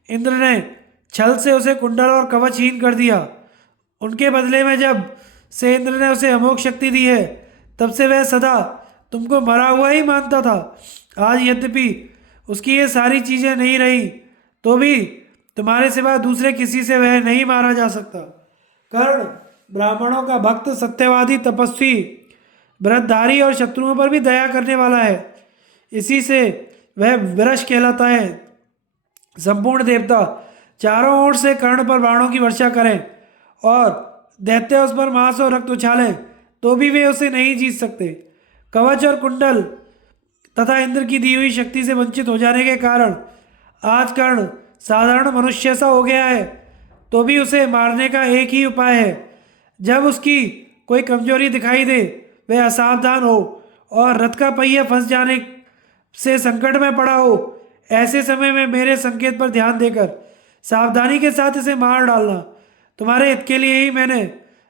इंद्र ने छल से उसे कुंडल और कवचहीन कर दिया। उनके बदले में जब से इंद्र ने उसे अमोघ शक्ति दी है, तब से वह सदा तुमको मरा हुआ ही मानता था। आज यद्यपि उसकी ये सारी चीज़ें नहीं रही, तो भी तुम्हारे सिवा दूसरे किसी से वह नहीं मारा जा सकता। कर्ण ब्राह्मणों का भक्त, सत्यवादी, तपस्वी, व्रतधारी और शत्रुओं पर भी दया करने वाला है। इसी से वह विरश कहलाता है। संपूर्ण देवता चारों ओर से कर्ण पर बाणों की वर्षा करें और दैत्य उस पर मांस और रक्त उछालें, तो भी वे उसे नहीं जीत सकते। कवच और कुंडल तथा इंद्र की दी हुई शक्ति से वंचित हो जाने के कारण आज कर्ण साधारण मनुष्य सा हो गया है, तो भी उसे मारने का एक ही उपाय है। जब उसकी कोई कमजोरी दिखाई दे, वह असावधान हो और रथ का पहिया फंस जाने से संकट में पड़ा हो, ऐसे समय में मेरे संकेत पर ध्यान देकर सावधानी के साथ इसे मार डालना। तुम्हारे हित के लिए ही मैंने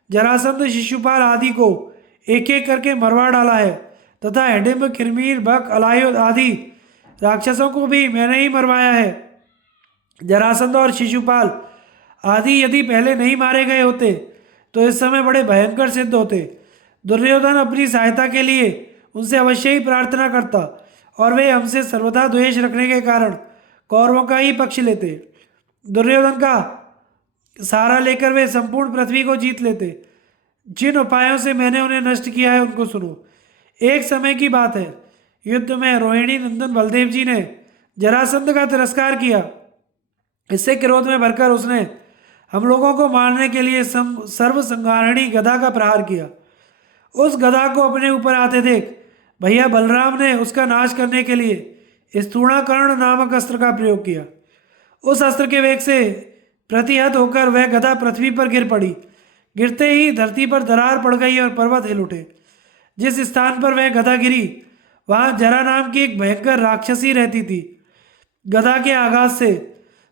जरासंध, शिशुपाल आदि को एक एक करके मरवा डाला है, तथा हिडिंब, किरमीर, बक, अलायुध आदि राक्षसों को भी मैंने ही मरवाया है। जरासंध और शिशुपाल आदि यदि पहले नहीं मारे गए होते तो इस समय बड़े भयंकर सिद्ध होते। दुर्योधन अपनी सहायता के लिए उनसे अवश्य ही प्रार्थना करता, और वे हमसे सर्वदा द्वेष रखने के कारण कौरवों का ही पक्ष लेते। दुर्योधन का सहारा लेकर वे संपूर्ण पृथ्वी को जीत लेते। जिन उपायों से मैंने उन्हें नष्ट किया है उनको सुनो। एक समय की बात है, युद्ध में रोहिणी नंदन बलदेव जी ने जरासंध का तिरस्कार किया। इससे क्रोध में भरकर उसने हम लोगों को मारने के लिए सर्वसंहारिणी गदा का प्रहार किया। उस गदा को अपने ऊपर आते देख भैया बलराम ने उसका नाश करने के लिए स्थूणाकर्ण नामक अस्त्र का प्रयोग किया। उस अस्त्र के वेग से प्रतिहत होकर वह गदा पृथ्वी पर गिर पड़ी। गिरते ही धरती पर दरार पड़ गई और पर्वत हिल उठे। जिस स्थान पर वह गदा गिरी, वहाँ जरा नाम की एक भयंकर राक्षसी रहती थी। गदा के आघात से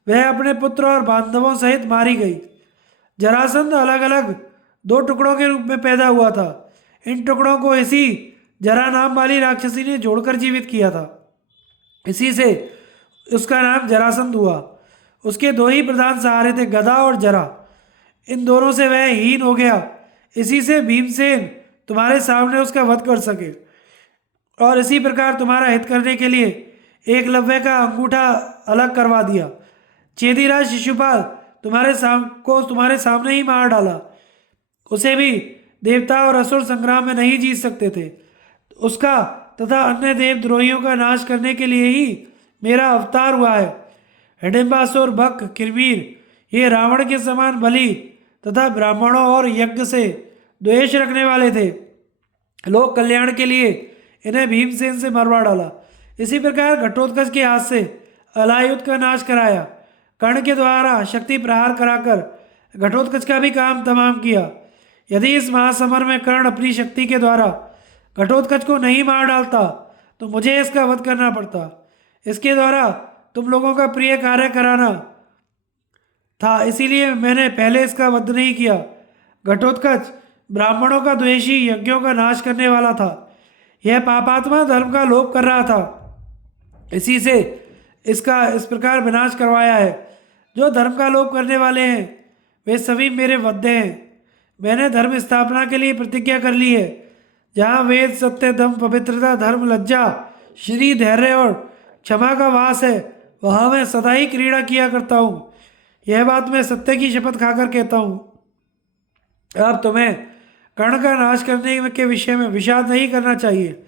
वह अपने पुत्र और बांधवों सहित मारी गई। जरासंध अलग अलग दो टुकड़ों के रूप में पैदा हुआ था। इन टुकड़ों को इसी जरा नाम वाली राक्षसी ने जोड़कर जीवित किया था। इसी से उसका नाम जरासंध हुआ। उसके दो ही प्रधान सहारे थे, गदा और जरा। इन दोनों से वह हीन हो गया। इसी से भीमसेन तुम्हारे सामने उसका वध कर सके, और इसी प्रकार तुम्हारा हित करने के लिए एकलव्य का अंगूठा अलग करवा दिया। चेदीराज शिशुपाल तुम्हारे सामने ही मार डाला। उसे भी देवता और असुर संग्राम में नहीं जीत सकते थे। उसका तथा अन्य देवद्रोहियों का नाश करने के लिए ही मेरा अवतार हुआ है। हिडिंबासुर, बक, किरमीर ये रावण के समान बलि तथा ब्राह्मणों और यज्ञ से द्वेष रखने वाले थे। लोक कल्याण के लिए इन्हें भीमसेन से मरवा डाला। इसी प्रकार घटोत्कच के हाथ से अलायुध का नाश कराया। कर्ण के द्वारा शक्ति प्रहार कराकर घटोत्कच का भी काम तमाम किया। यदि इस महासमर में कर्ण अपनी शक्ति के द्वारा घटोत्कच को नहीं मार डालता तो मुझे इसका वध करना पड़ता। इसके द्वारा तुम लोगों का प्रिय कार्य कराना था, इसीलिए मैंने पहले इसका वध नहीं किया। घटोत्कच ब्राह्मणों का द्वेषी, यज्ञों का नाश करने वाला था। यह पापात्मा धर्म का लोप कर रहा था, इसी से इसका इस प्रकार विनाश करवाया है। जो धर्म का लोप करने वाले हैं वे सभी मेरे वध्य हैं। मैंने धर्म स्थापना के लिए प्रतिज्ञा कर ली है। जहाँ वेद, सत्य, दम, पवित्रता, धर्म, लज्जा, श्री, धैर्य और क्षमा का वास है, वहाँ मैं सदा ही क्रीड़ा किया करता हूँ। यह बात मैं सत्य की शपथ खाकर कहता हूँ। अब तुम्हें कर्ण का नाश करने के विषय में विषाद नहीं करना चाहिए।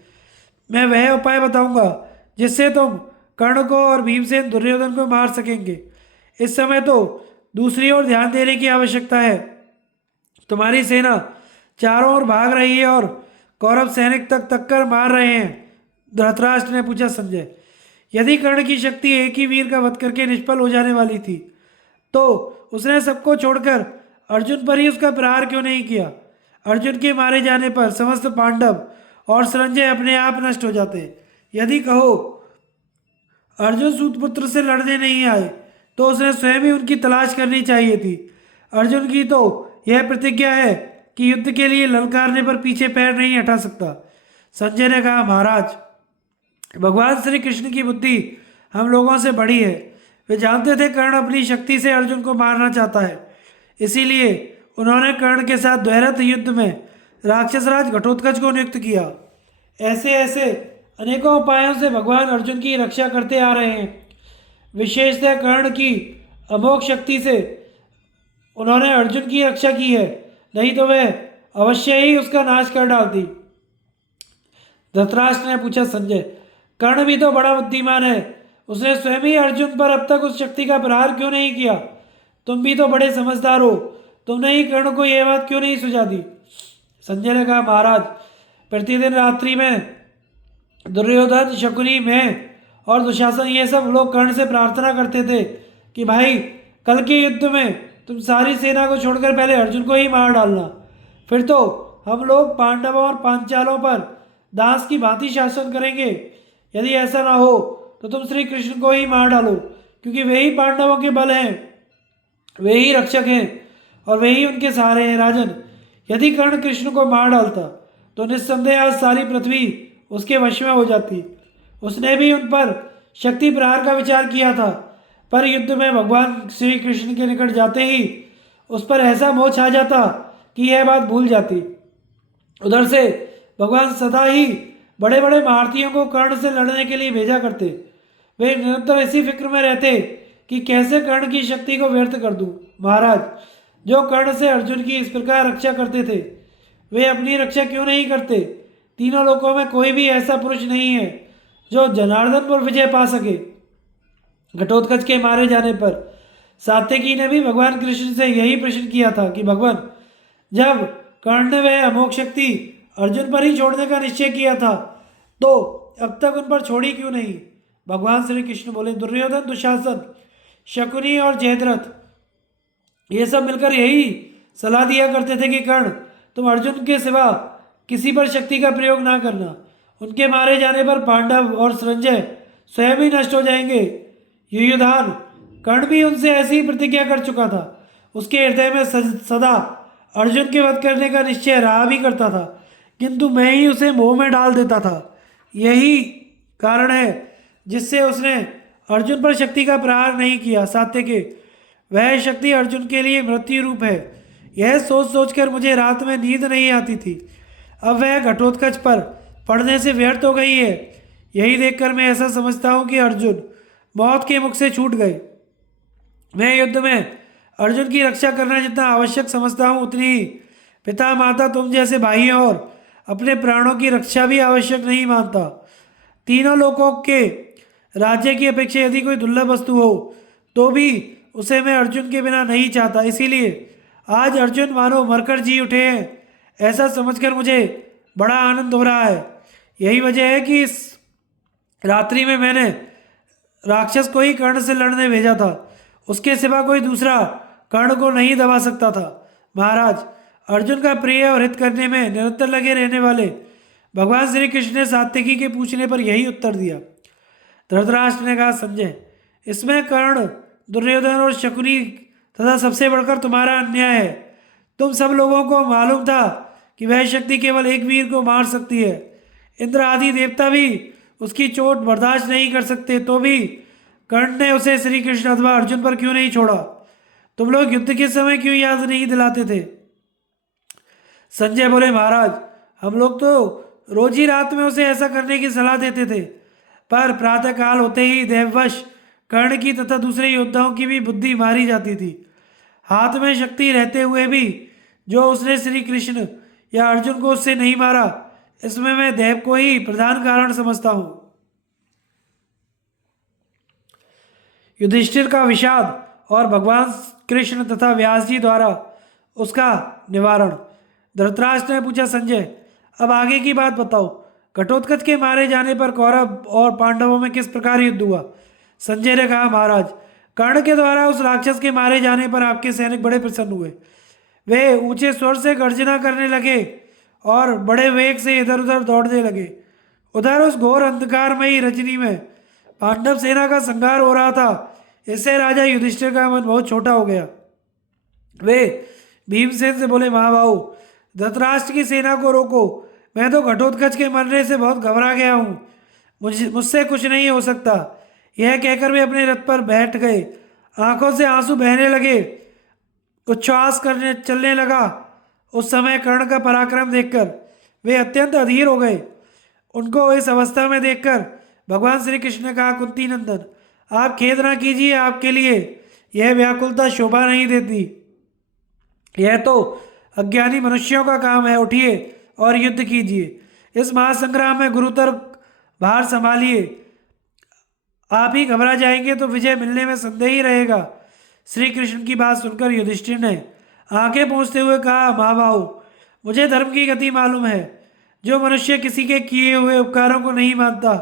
मैं वह उपाय बताऊंगा जिससे तुम कर्ण को और भीमसेन, दुर्योधन को मार सकेंगे। इस समय तो दूसरी ओर ध्यान देने की आवश्यकता है। तुम्हारी सेना चारों ओर भाग रही है और कौरव सैनिक तक कर मार रहे हैं। धृतराष्ट्र ने पूछा, संजय, यदि कर्ण की शक्ति एक ही वीर का वध करके निष्फल हो जाने वाली थी तो उसने सबको छोड़कर अर्जुन पर ही उसका प्रहार क्यों नहीं किया? अर्जुन के मारे जाने पर समस्त पांडव और संजय अपने आप नष्ट हो जाते। यदि कहो अर्जुन सूतपुत्र से लड़ने नहीं आए तो उसने स्वयं ही उनकी तलाश करनी चाहिए थी। अर्जुन की तो यह प्रतिज्ञा है कि युद्ध के लिए ललकारने पर पीछे पैर नहीं हटा सकता। संजय ने कहा, महाराज, भगवान श्री कृष्ण की बुद्धि हम लोगों से बड़ी है। वे जानते थे कर्ण अपनी शक्ति से अर्जुन को मारना चाहता है, इसीलिए उन्होंने कर्ण के साथ द्वैरथ युद्ध में राक्षसराज घटोत्कच को नियुक्त किया। ऐसे ऐसे अनेकों उपायों से भगवान अर्जुन की रक्षा करते आ रहे हैं। विशेषतः कर्ण की अमोघ शक्ति से उन्होंने अर्जुन की रक्षा की है, नहीं तो वह अवश्य ही उसका नाश कर डालती। धृतराष्ट्र ने पूछा, संजय, कर्ण भी तो बड़ा बुद्धिमान है, उसने स्वयं ही अर्जुन पर अब तक उस शक्ति का प्रहार क्यों नहीं किया? तुम भी तो बड़े समझदार हो, तुमने ही कर्ण को यह बात क्यों नहीं सुझा दी? संजय ने कहा, महाराज, प्रतिदिन रात्रि में दुर्योधन, शकुनी, मैं और दुशासन ये सब लोग कर्ण से प्रार्थना करते थे कि भाई, कल के युद्ध में तुम सारी सेना को छोड़कर पहले अर्जुन को ही मार डालना, फिर तो हम लोग पांडवों और पांचालों पर दास की भांति शासन करेंगे। यदि ऐसा ना हो तो तुम श्री कृष्ण को ही मार डालो, क्योंकि वे ही पांडवों के बल हैं, वे ही रक्षक हैं और वे ही उनके सहारे हैं। राजन, यदि कर्ण कृष्ण को मार डालता तो निस्संदेह आज सारी पृथ्वी उसके वश में हो जाती। उसने भी उन पर शक्ति प्रहार का विचार किया था, पर युद्ध में भगवान श्री कृष्ण के निकट जाते ही उस पर ऐसा मोह छा जाता कि यह बात भूल जाती। उधर से भगवान सदा ही बड़े बड़े महारथियों को कर्ण से लड़ने के लिए भेजा करते। वे निरंतर इसी फिक्र में रहते कि कैसे कर्ण की शक्ति को व्यर्थ कर दूं। महाराज, जो कर्ण से अर्जुन की इस प्रकार रक्षा करते थे, वे अपनी रक्षा क्यों नहीं करते? तीनों लोकों में कोई भी ऐसा पुरुष नहीं है जो जनार्दन पर विजय पा सके। घटोत्कच के मारे जाने पर सात्यकी ने भी भगवान कृष्ण से यही प्रश्न किया था कि भगवान, जब कर्ण ने वह अमोघ शक्ति अर्जुन पर ही छोड़ने का निश्चय किया था तो अब तक उन पर छोड़ी क्यों नहीं? भगवान श्री कृष्ण बोले, दुर्योधन, दुशासन, शकुनी और जयद्रथ ये सब मिलकर यही सलाह दिया करते थे कि कर्ण, तुम अर्जुन के सिवा किसी पर शक्ति का प्रयोग ना करना। उनके मारे जाने पर पांडव और संजय स्वयं ही नष्ट हो जाएंगे। युयुधान, कर्ण भी उनसे ऐसी ही प्रतिज्ञा कर चुका था। उसके हृदय में सदा अर्जुन के वध करने का निश्चय रहा भी करता था, किंतु मैं ही उसे मोह में डाल देता था। यही कारण है जिससे उसने अर्जुन पर शक्ति का प्रहार नहीं किया। सात्यकी, वह शक्ति अर्जुन के लिए मृत्यु रूप है। यह सोच सोचकर मुझे रात में नींद नहीं आती थी। अब वह घटोत्कच पर पड़ने से व्यर्थ हो गई है। यही देखकर मैं ऐसा समझता हूँ कि अर्जुन मौत के मुख से छूट गए। मैं युद्ध में अर्जुन की रक्षा करना जितना आवश्यक समझता हूँ, उतनी ही पिता, माता, तुम जैसे भाइयों और अपने प्राणों की रक्षा भी आवश्यक नहीं मानता। तीनों लोकों के राज्य की अपेक्षा यदि कोई दुर्लभ वस्तु हो तो भी उसे मैं अर्जुन के बिना नहीं चाहता। इसीलिए आज अर्जुन मानो मरकर जी उठे हैं, ऐसा समझकर मुझे बड़ा आनंद हो रहा है। यही वजह है कि इस रात्रि में मैंने राक्षस को ही कर्ण से लड़ने भेजा था। उसके सिवा कोई दूसरा कर्ण को नहीं दबा सकता था। महाराज, अर्जुन का प्रिय और हित करने में निरंतर लगे रहने वाले भगवान श्री कृष्ण ने सात्यकी के पूछने पर यही उत्तर दिया। धृतराष्ट्र ने कहा, संजय, इसमें कर्ण, दुर्योधन और शकुनी तथा सबसे बढ़कर तुम्हारा अन्याय है। तुम सब लोगों को मालूम था कि वह शक्ति केवल एक वीर को मार सकती है। इंद्र आदि देवता भी उसकी चोट बर्दाश्त नहीं कर सकते, तो भी कर्ण ने उसे श्री कृष्ण अथवा अर्जुन पर क्यों नहीं छोड़ा? तुम लोग युद्ध के समय क्यों याद नहीं दिलाते थे? संजय बोले, महाराज, हम लोग तो रोज ही रात में उसे ऐसा करने की सलाह देते थे, पर प्रातः काल होते ही देववश कर्ण की तथा दूसरे योद्धाओं की भी बुद्धि मारी जाती थी। हाथ में शक्ति रहते हुए भी जो उसने श्री कृष्ण या अर्जुन को उससे नहीं मारा, इसमें मैं देव को ही प्रधान कारण समझता हूं। युधिष्ठिर का विषाद और भगवान कृष्ण तथा व्यास जी द्वारा उसका निवारण। धृतराष्ट्र ने पूछा, संजय, अब आगे की बात बताओ। घटोत्कच के मारे जाने पर कौरव और पांडवों में किस प्रकार युद्ध हुआ? संजय ने कहा, महाराज, कर्ण के द्वारा उस राक्षस के मारे जाने पर आपके सैनिक बड़े प्रसन्न हुए। वे ऊंचे स्वर से गर्जना करने लगे और बड़े वेग से इधर उधर दौड़ने लगे। उधर उस घोर अंधकारमयी रजनी में पांडव सेना का संहार हो रहा था। इससे राजा युधिष्ठिर का मन बहुत छोटा हो गया। वे भीमसेन से बोले, महाबाहु, धृतराष्ट्र की सेना को रोको। मैं तो घटोत्कच के मरने से बहुत घबरा गया हूँ, मुझसे कुछ नहीं हो सकता। यह कहकर वे अपने रथ पर बैठ गए। आंखों से आंसू बहने लगे, उच्छ्वास करने चलने लगा। उस समय कर्ण का पराक्रम देखकर वे अत्यंत अधीर हो गए। उनको इस अवस्था में देखकर भगवान श्री कृष्ण ने कहा, कुंती नंदन, आप खेद ना कीजिए, आपके लिए यह व्याकुलता शोभा नहीं देती। यह तो अज्ञानी मनुष्यों का काम है। उठिए और युद्ध कीजिए। इस महासंग्राम में गुरुतर भार संभालिए। आप ही घबरा जाएंगे तो विजय मिलने में संदेह ही रहेगा। श्री कृष्ण की बात सुनकर युधिष्ठिर ने आंखें पोंछते हुए कहा, महाबाहु, मुझे धर्म की गति मालूम है। जो मनुष्य किसी के किए हुए उपकारों को नहीं मानता,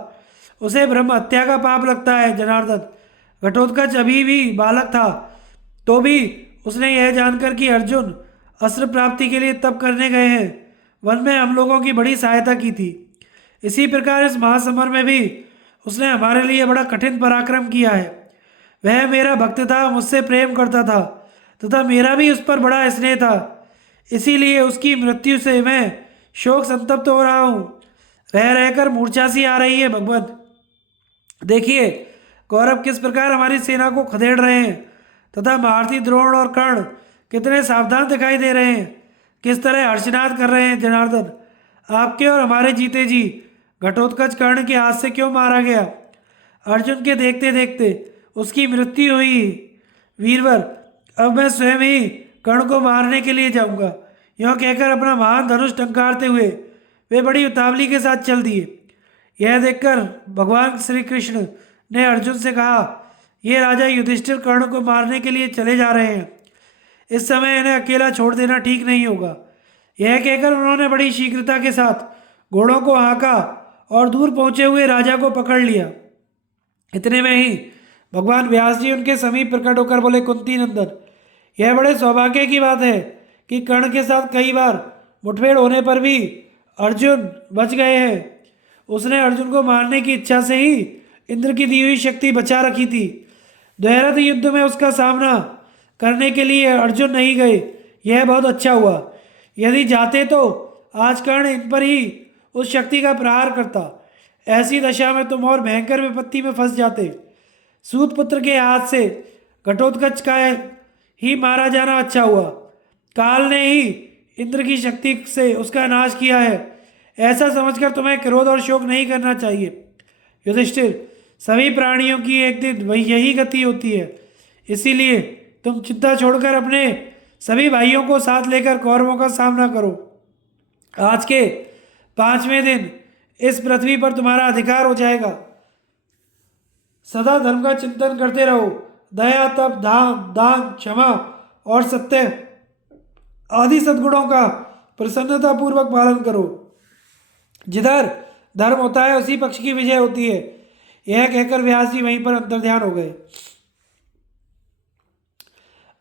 उसे ब्रह्म हत्या का पाप लगता है। जनार्दन, घटोत्कच अभी भी बालक था, तो भी उसने यह जानकर कि अर्जुन अस्त्र प्राप्ति के लिए तप करने गए हैं, वन में हम लोगों की बड़ी सहायता की थी। इसी प्रकार इस महासमर में भी उसने हमारे लिए बड़ा कठिन पराक्रम किया है। वह मेरा भक्त था, मुझसे प्रेम करता था तथा मेरा भी उस पर बड़ा स्नेह था। इसीलिए उसकी मृत्यु से मैं शोक संतप्त हो रहा हूँ। रह रहकर मूर्छा सी आ रही है। भगवान, देखिए कौरव किस प्रकार हमारी सेना को खदेड़ रहे हैं तथा महारथी द्रोण और कर्ण कितने सावधान दिखाई दे रहे हैं, किस तरह हर्षनाद कर रहे हैं। जनार्दन, आपके और हमारे जीते जी घटोत्कच कर्ण के हाथ से क्यों मारा गया? अर्जुन के देखते देखते उसकी मृत्यु हुई। वीरवर, अब मैं स्वयं ही कर्ण को मारने के लिए जाऊंगा। यह कहकर अपना महान धनुष टंकारते हुए वे बड़ी उतावली के साथ चल दिए। यह देखकर भगवान श्री कृष्ण ने अर्जुन से कहा, ये राजा युधिष्ठिर कर्ण को मारने के लिए चले जा रहे हैं। इस समय इन्हें अकेला छोड़ देना ठीक नहीं होगा। यह कहकर उन्होंने बड़ी शीघ्रता के साथ घोड़ों को हाँका और दूर पहुंचे हुए राजा को पकड़ लिया। इतने में ही भगवान व्यास जी उनके समीप प्रकट होकर बोले, कुंती नंदन, यह बड़े सौभाग्य की बात है कि कर्ण के साथ कई बार मुठभेड़ होने पर भी अर्जुन बच गए हैं। उसने अर्जुन को मारने की इच्छा से ही इंद्र की दी हुई शक्ति बचा रखी थी। द्वैरथ युद्ध में उसका सामना करने के लिए अर्जुन नहीं गए, यह बहुत अच्छा हुआ। यदि जाते तो आज कर्ण इन पर ही उस शक्ति का प्रहार करता। ऐसी दशा में तुम और भयंकर विपत्ति में फंस जाते। सूत पुत्र के हाथ से घटोत्कच का ही मारा जाना अच्छा हुआ। काल ने ही इंद्र की शक्ति से उसका नाश किया है। ऐसा समझकर तुम्हें क्रोध और शोक नहीं करना चाहिए। युधिष्ठिर, सभी प्राणियों की एक दिन वही यही गति होती है। इसीलिए तुम चिंता छोड़कर अपने सभी भाइयों को साथ लेकर कौरवों का सामना करो। आज के 5वें दिन इस पृथ्वी पर तुम्हारा अधिकार हो जाएगा। सदा धर्म का चिंतन करते रहो। दया, तप, दान, क्षमा और सत्य आदि सद्गुणों का प्रसन्नता पूर्वक पालन करो। जिधर धर्म होता है उसी पक्ष की विजय होती है। यह कहकर व्यास जी वहीं पर अंतर्ध्यान हो गए।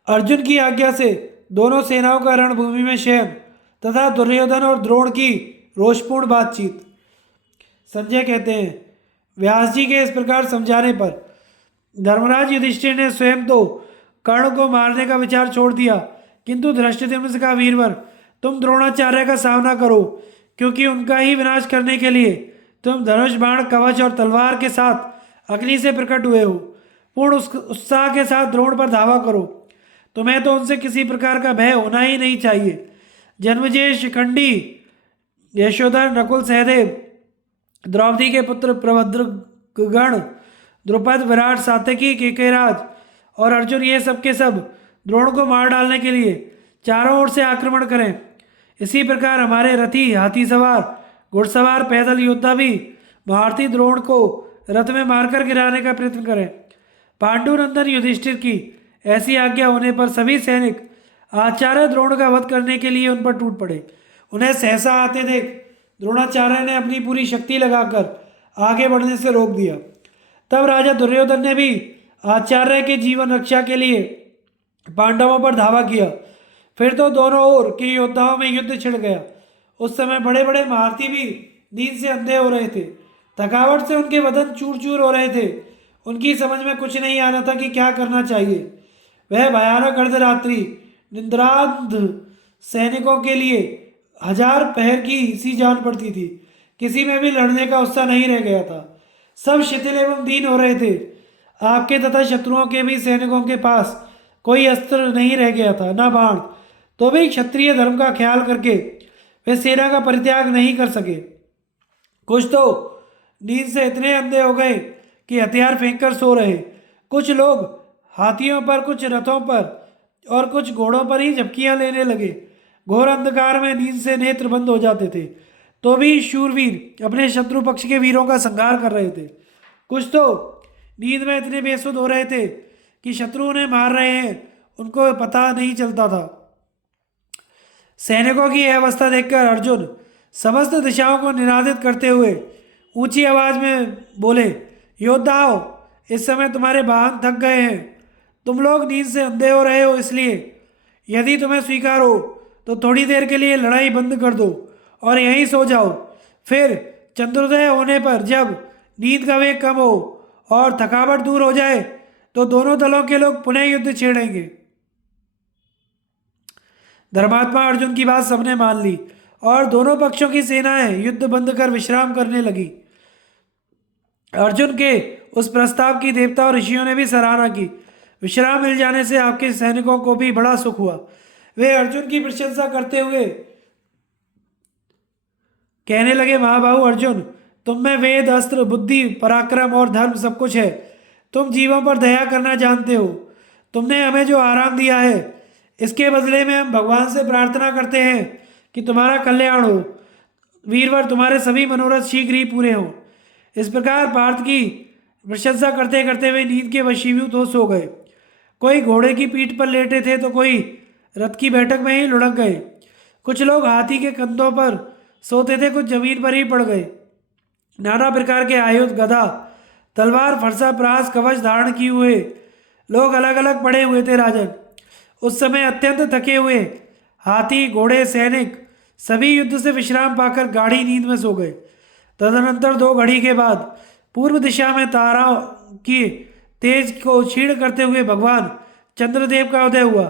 अर्जुन की आज्ञा से दोनों सेनाओं का रणभूमि में शयन तथा दुर्योधन और द्रोण की रोषपूर्ण बातचीत। संजय कहते हैं, व्यास जी के इस प्रकार समझाने पर धर्मराज युधिष्ठिर ने स्वयं तो कर्ण को मारने का विचार छोड़ दिया, किंतु धृष्टद्युम्न से कहा, वीरवर तुम द्रोणाचार्य का सामना करो, क्योंकि उनका ही विनाश करने के लिए तुम धनुष बाण कवच और तलवार के साथ अग्नि से प्रकट हुए हो। पूर्ण उत्साह के साथ द्रोण पर धावा करो। तुम्हें तो उनसे किसी प्रकार का भय होना ही नहीं चाहिए। जन्मजय, शिखंडी, यशोधर, नकुल, सहदेव, द्रौपदी के पुत्र प्रभद्रगण, द्रुपद, विराट, सात्यकी, केकेराज और अर्जुन, ये सब के सब द्रोण को मार डालने के लिए चारों ओर से आक्रमण करें। इसी प्रकार हमारे रथी, हाथी सवार, घुड़सवार, पैदल योद्धा भी महारथी द्रोण को रथ में मारकर गिराने का प्रयत्न करें। पांडुनंदन युधिष्ठिर की ऐसी आज्ञा होने पर सभी सैनिक आचार्य द्रोण का वध करने के लिए उन पर टूट पड़े। उन्हें सहसा आते देख द्रोणाचार्य ने अपनी पूरी शक्ति लगाकर आगे बढ़ने से रोक दिया। तब राजा दुर्योधन ने भी आचार्य के जीवन रक्षा के लिए पांडवों पर धावा किया। फिर तो दोनों ओर के योद्धाओं में युद्ध छिड़ गया। उस समय बड़े बड़े महारथी भी नींद से अंधे हो रहे थे। थकावट से उनके बदन चूर चूर हो रहे थे। उनकी समझ में कुछ नहीं आ रहा था कि क्या करना चाहिए। वह भयानक अर्धरात्रि निद्रांध सैनिकों के लिए हजार पहर की सी जान पड़ती थी। किसी में भी लड़ने का उत्साह नहीं रह गया था। सब शिथिल एवं दीन हो रहे थे। आपके तथा शत्रुओं के भी सैनिकों के पास कोई अस्त्र नहीं रह गया था, न बाण। तो भी क्षत्रिय धर्म का ख्याल करके वे सेना का परित्याग नहीं कर सके। कुछ तो नींद से इतने अंधे हो गए कि हथियार फेंककर सो रहे। कुछ लोग हाथियों पर, कुछ रथों पर और कुछ घोड़ों पर ही झपकियां लेने लगे। घोर अंधकार में नींद से नेत्र बंद हो जाते थे, तो भी शूरवीर अपने शत्रु पक्ष के वीरों का संहार कर रहे थे। कुछ तो नींद में इतने बेसुध हो रहे थे कि शत्रु उन्हें मार रहे हैं, उनको पता नहीं चलता था। सैनिकों की यह अवस्था देखकर अर्जुन समस्त दिशाओं को निनादित करते हुए ऊंची आवाज में बोले, योद्धाओं, इस समय तुम्हारे वाहन थक गए हैं। तुम लोग नींद से अंधे हो रहे हो, इसलिए यदि तुम्हें स्वीकार हो तो थोड़ी देर के लिए लड़ाई बंद कर दो और यहीं सो जाओ। फिर चंद्रोदय होने पर जब नींद का वेग कम हो और थकावट दूर हो जाए तो दोनों दलों के लोग पुनः युद्ध छेड़ेंगे। धर्मात्मा अर्जुन की बात सबने मान ली और दोनों पक्षों की सेनाएं युद्ध बंद कर विश्राम करने लगी। अर्जुन के उस प्रस्ताव की देवता और ऋषियों ने भी सराहना की। विश्राम मिल जाने से आपके सैनिकों को भी बड़ा सुख हुआ। वे अर्जुन की प्रशंसा करते हुए कहने लगे, महाबाहु अर्जुन, तुम में वेद, अस्त्र, बुद्धि, पराक्रम और धर्म सब कुछ है। तुम जीवों पर दया करना जानते हो। तुमने हमें जो आराम दिया है, इसके बदले में हम भगवान से प्रार्थना करते हैं कि तुम्हारा कल्याण हो। वीरवर, तुम्हारे सभी मनोरथ शीघ्र ही पूरे हों। इस प्रकार पार्थ की प्रशंसा करते करते वे नींद के वशीभूत हो सो गए। कोई घोड़े की पीठ पर लेटे थे तो कोई रथ की बैठक में ही लुढ़क गए। कुछ लोग हाथी के कंधों पर सोते थे, कुछ जमीन पर ही पड़ गए। नाना प्रकार के आयुध, गदा, तलवार, फरसा, प्रास, कवच धारण किए हुए लोग अलग अलग पड़े हुए थे। राजन, उस समय अत्यंत थके हुए हाथी, घोड़े, सैनिक सभी युद्ध से विश्राम पाकर गाढ़ी नींद में सो गए। तदनंतर 2 घड़ी के बाद पूर्व दिशा में ताराओं की तेज को क्षीण करते हुए भगवान चंद्रदेव का उदय हुआ।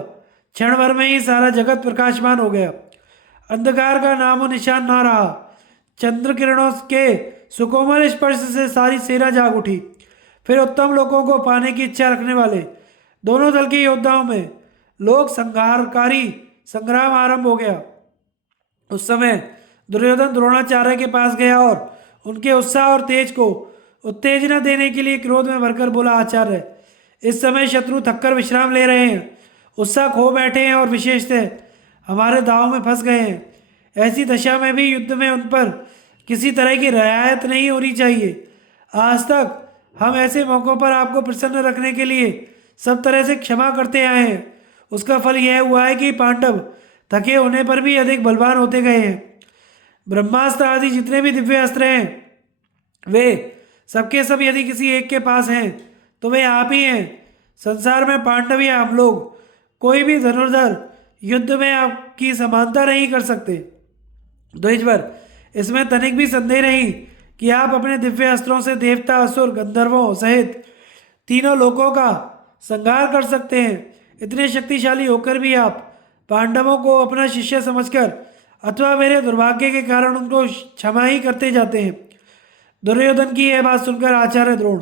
क्षण भर में ही सारा जगत प्रकाशमान हो गया। अंधकार का नामो निशान ना रहा। चंद्र किरणों के सुकोमल स्पर्श से सारी सेना जाग उठी। फिर उत्तम लोगों को पाने की इच्छा रखने वाले दोनों दल के योद्धाओं में लोक संहारकारी संग्राम आरंभ हो गया। उस समय दुर्योधन द्रोणाचार्य के पास गया और उनके उत्साह और तेज को उत्तेजना देने के लिए क्रोध में भरकर बोला, आचार्य, इस समय शत्रु थककर विश्राम ले रहे हैं, उत्साह खो बैठे हैं और विशेषतः हमारे दांव में फंस गए हैं। ऐसी दशा में भी युद्ध में उन पर किसी तरह की रियायत नहीं होनी चाहिए। आज तक हम ऐसे मौक़ों पर आपको प्रसन्न रखने के लिए सब तरह से क्षमा करते आए हैं। उसका फल यह हुआ है कि पांडव थके होने पर भी अधिक बलवान होते गए हैं। ब्रह्मास्त्र आदि जितने भी दिव्य अस्त्र हैं, वे सबके सब यदि किसी एक के पास हैं तो वे आप ही हैं। संसार में पांडव या हम लोग कोई भी धनुर्धर युद्ध में आपकी समानता नहीं कर सकते। द्विजवर, इसमें तनिक भी संदेह नहीं कि आप अपने दिव्य अस्त्रों से देवता, असुर, गंधर्वों सहित तीनों लोकों का संहार कर सकते हैं। इतने शक्तिशाली होकर भी आप पांडवों को अपना शिष्य समझकर अथवा मेरे दुर्भाग्य के कारण उनको क्षमा ही करते जाते हैं। दुर्योधन की यह बात सुनकर आचार्य द्रोण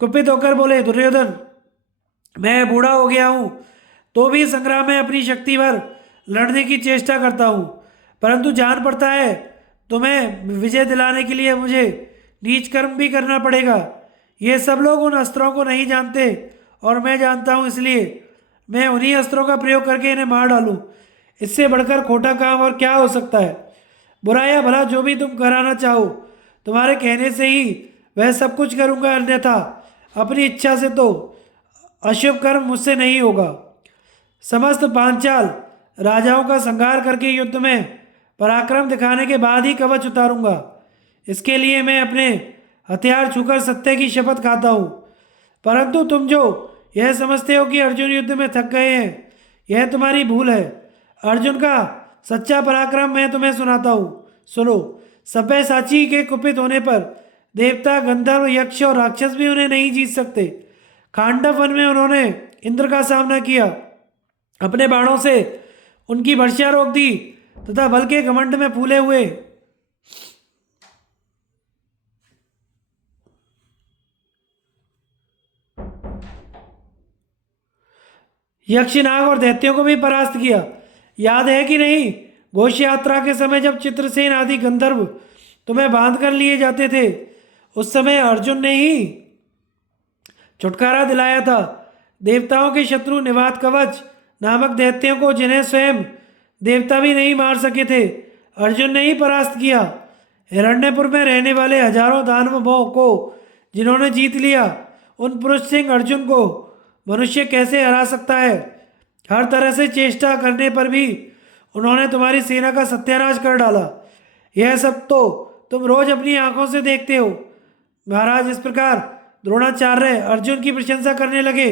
कुपित होकर बोले, दुर्योधन, मैं बूढ़ा हो गया हूँ तो भी संग्राम में अपनी शक्ति भर लड़ने की चेष्टा करता हूँ, परंतु जान पड़ता है तुम्हें विजय दिलाने के लिए मुझे नीच कर्म भी करना पड़ेगा। ये सब लोग उन अस्त्रों को नहीं जानते और मैं जानता हूँ, इसलिए मैं उन्हीं अस्त्रों का प्रयोग करके इन्हें मार डालूं। इससे बढ़कर खोटा काम और क्या हो सकता है। बुरा या भला जो भी तुम कराना चाहो, तुम्हारे कहने से ही वह सब कुछ करूँगा, अन्यथा अपनी इच्छा से तो अशुभ कर्म मुझसे नहीं होगा। समस्त पांचाल राजाओं का संहार करके युद्ध में पराक्रम दिखाने के बाद ही कवच उतारूंगा। इसके लिए मैं अपने हथियार छूकर सत्य की शपथ खाता हूँ। परंतु तुम जो यह समझते हो कि अर्जुन युद्ध में थक गए हैं, यह तुम्हारी भूल है। अर्जुन का सच्चा पराक्रम मैं तुम्हें सुनाता हूँ, सुनो। सब्यसाची के कुपित होने पर देवता, गंधर्व, यक्ष और राक्षस भी उन्हें नहीं जीत सकते। खांडव वन में उन्होंने इंद्र का सामना किया, अपने बाणों से उनकी वर्षा रोक दी तथा बल के घमंड में फूले हुए यक्षनाग और दैत्यों को भी परास्त किया। याद है कि नहीं, घोष यात्रा के समय जब चित्रसेन आदि गंधर्व तुम्हें बांध कर लिए जाते थे, उस समय अर्जुन ने ही छुटकारा दिलाया था देवताओं के शत्रु निवात कवच नामक दैत्यों को, जिन्हें स्वयं देवता भी नहीं मार सके थे, अर्जुन ने ही परास्त किया। हिरण्यपुर में रहने वाले हजारों दानवों को जिन्होंने जीत लिया, उन पुरुष सिंह अर्जुन को मनुष्य कैसे हरा सकता है। हर तरह से चेष्टा करने पर भी उन्होंने तुम्हारी सेना का सत्यानाश कर डाला। यह सब तो तुम रोज अपनी आंखों से देखते हो। महाराज, इस प्रकार द्रोणाचार्य अर्जुन की प्रशंसा करने लगे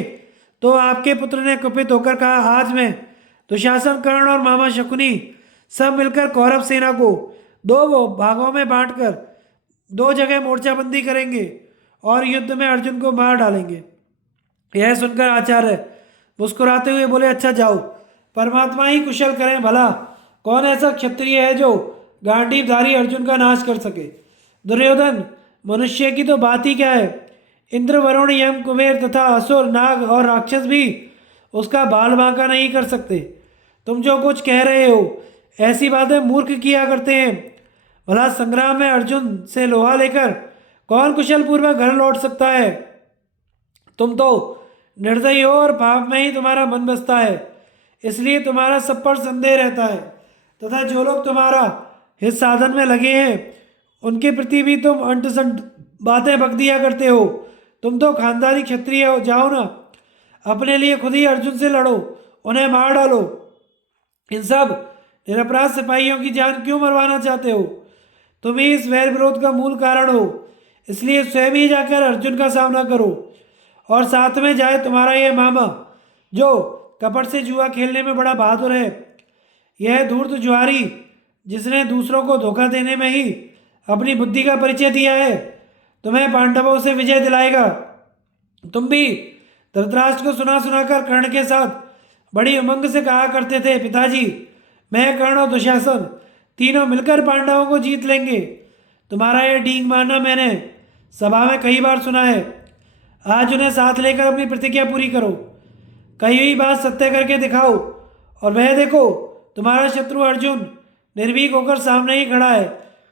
तो आपके पुत्र ने कुपित होकर कहा, आज मैं दुशासन, कर्ण और मामा शकुनी सब मिलकर कौरव सेना को दो भागों में बांटकर दो जगह मोर्चाबंदी करेंगे और युद्ध में अर्जुन को मार डालेंगे। यह सुनकर आचार्य मुस्कुराते हुए बोले, अच्छा जाओ, परमात्मा ही कुशल करें भला। कौन ऐसा क्षत्रिय है जो गांडीवधारी अर्जुन का नाश कर सके। दुर्योधन, मनुष्य की तो बात ही क्या है, इंद्र, वरुण, यम, कुबेर तथा असुर, नाग और राक्षस भी उसका बाल बांका नहीं कर सकते। तुम जो कुछ कह रहे हो ऐसी बातें मूर्ख किया करते हैं। भला संग्राम में अर्जुन से लोहा लेकर कौन कुशल पूर्वक घर लौट सकता है। तुम तो निर्दयी हो और पाप में ही तुम्हारा मन बसता है, इसलिए तुम्हारा सब पर संदेह रहता है तथा जो लोग तुम्हारा हित साधन में लगे हैं उनके प्रति भी तुम अंट संट बातें बक दिया करते हो। तुम तो खानदानी क्षत्रिय हो, जाओ ना, अपने लिए खुद ही अर्जुन से लड़ो, उन्हें मार डालो। इन सब निरपराध सिपाहियों की जान क्यों मरवाना चाहते हो। तुम ही इस वैर विरोध का मूल कारण हो, इसलिए स्वयं ही जाकर अर्जुन का सामना करो और साथ में जाए तुम्हारा यह मामा जो कपट से जुआ खेलने में बड़ा बहादुर है। यह धूर्त जुआरी जिसने दूसरों को धोखा देने में ही अपनी बुद्धि का परिचय दिया है, तुम्हें पांडवों से विजय दिलाएगा। तुम भी धृतराष्ट्र को सुना सुनाकर कर्ण के साथ बड़ी उमंग से कहा करते थे, पिताजी, मैं, कर्ण और दुशासन तीनों मिलकर पांडवों को जीत लेंगे। तुम्हारा यह डींग मारना मैंने सभा में कई बार सुना है। आज उन्हें साथ लेकर अपनी प्रतिज्ञा पूरी करो, कही हुई बात सत्य करके दिखाओ। और वह देखो, तुम्हारा शत्रु अर्जुन निर्भीक होकर सामने ही खड़ा है।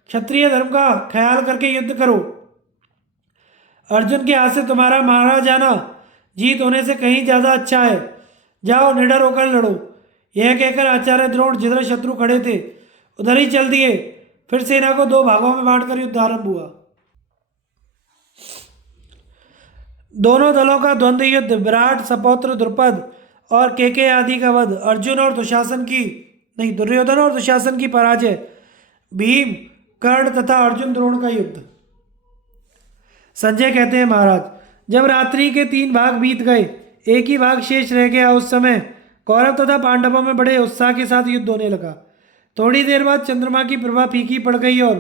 क्षत्रिय धर्म का ख्याल करके युद्ध करो। अर्जुन के हाथ से तुम्हारा मारा जाना जीत होने से कहीं ज़्यादा अच्छा है। जाओ, निडर होकर लड़ो। यह कहकर आचार्य द्रोण जिधर शत्रु खड़े थे उधर ही चल दिए। फिर सेना को दो भागों में बांटकर युद्ध आरंभ हुआ। दोनों दलों का द्वंद्व युद्ध, विराट, सपौत्र, द्रुपद और केके आदि का वध, अर्जुन और दुर्योधन और दुशासन की पराजय, भीम, कर्ण तथा अर्जुन द्रोण का युद्ध। संजय कहते हैं, महाराज, जब रात्रि के 3 भाग बीत गए, एक ही भाग शेष रह गया, उस समय कौरव तथा पांडवों में बड़े उत्साह के साथ युद्ध होने लगा। थोड़ी देर बाद चंद्रमा की प्रभा फीकी पड़ गई और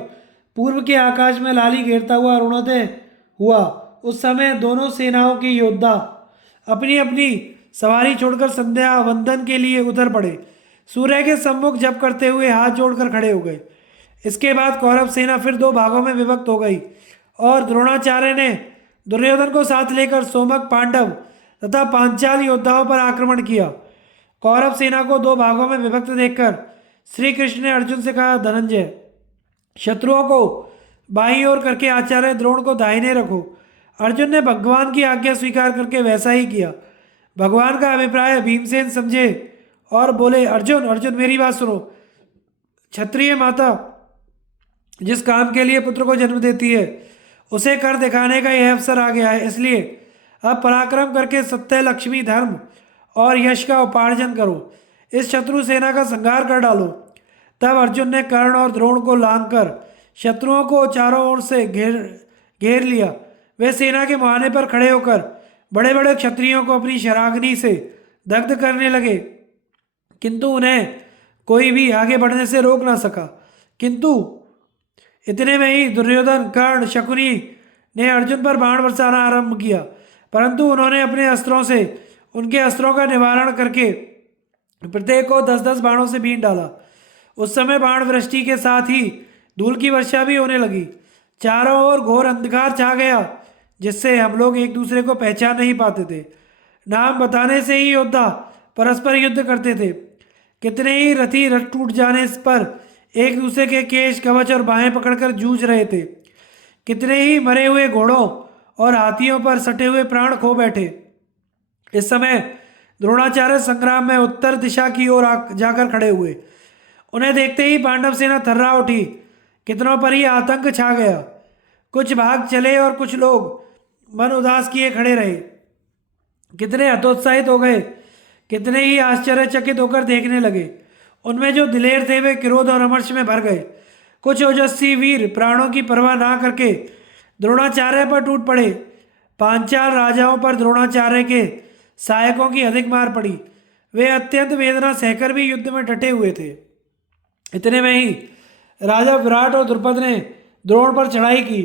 पूर्व के आकाश में लाली घेरता हुआ अरुणोदय हुआ उस समय दोनों सेनाओं के योद्धा अपनी अपनी सवारी छोड़कर संध्या वंदन के लिए उतर पड़े। सूर्य के सम्मुख जप करते हुए हाथ जोड़कर खड़े हो गए। इसके बाद कौरव सेना फिर दो भागों में विभक्त हो गई और द्रोणाचार्य ने दुर्योधन को साथ लेकर सोमक पांडव तथा पांचाल योद्धाओं पर आक्रमण किया। कौरव सेना को दो भागों में विभक्त देखकर श्री कृष्ण ने अर्जुन से कहा, धनंजय, शत्रुओं को बाईं ओर करके आचार्य द्रोण को दाहिने रखो। अर्जुन ने भगवान की आज्ञा स्वीकार करके वैसा ही किया। भगवान का अभिप्राय भीमसेन समझे और बोले, अर्जुन अर्जुन मेरी बात सुनो। क्षत्रिय माता जिस काम के लिए पुत्र को जन्म देती है उसे कर दिखाने का यह अवसर आ गया है, इसलिए अब पराक्रम करके सत्य, लक्ष्मी, धर्म और यश का उपार्जन करो। इस शत्रु सेना का संहार कर डालो। तब अर्जुन ने कर्ण और द्रोण को लांघकर शत्रुओं को चारों ओर से घेर लिया। वे सेना के मुहाने पर खड़े होकर बड़े बड़े क्षत्रियों को अपनी शराग्नि से दग्ध करने लगे, किंतु उन्हें कोई भी आगे बढ़ने से रोक ना सका। किंतु इतने में ही दुर्योधन, कर्ण, शकुनी ने अर्जुन पर बाण बरसाना आरंभ किया, परंतु उन्होंने अपने अस्त्रों से उनके अस्त्रों का निवारण करके प्रत्येक को 10-10 बाणों से बीन डाला। उस समय बाण वृष्टि के साथ ही धूल की वर्षा भी होने लगी। चारों ओर घोर अंधकार छा गया, जिससे हम लोग एक दूसरे को पहचान नहीं पाते थे। नाम बताने से ही योद्धा परस्पर युद्ध करते थे। कितने ही रथी रथ टूट जाने पर एक दूसरे के केश, कवच और बाहें पकड़कर जूझ रहे थे। कितने ही मरे हुए घोड़ों और हाथियों पर सटे हुए प्राण खो बैठे। इस समय द्रोणाचार्य संग्राम में उत्तर दिशा की ओर जाकर खड़े हुए। उन्हें देखते ही पांडव सेना थर्रा उठी। कितनों पर ही आतंक छा गया। कुछ भाग चले और कुछ लोग मन उदास किए खड़े रहे। कितने हतोत्साहित हो गए, कितने ही आश्चर्यचकित होकर देखने लगे। उनमें जो दिलेर थे वे क्रोध और अमर्ष में भर गए। कुछ ओजस्वी वीर प्राणों की परवाह ना करके द्रोणाचार्य पर टूट पड़े। पांचाल राजाओं पर द्रोणाचार्य के सहायकों की अधिक मार पड़ी। वे अत्यंत वेदना सहकर भी युद्ध में डटे हुए थे। इतने में ही राजा विराट और द्रुपद ने द्रोण पर चढ़ाई की।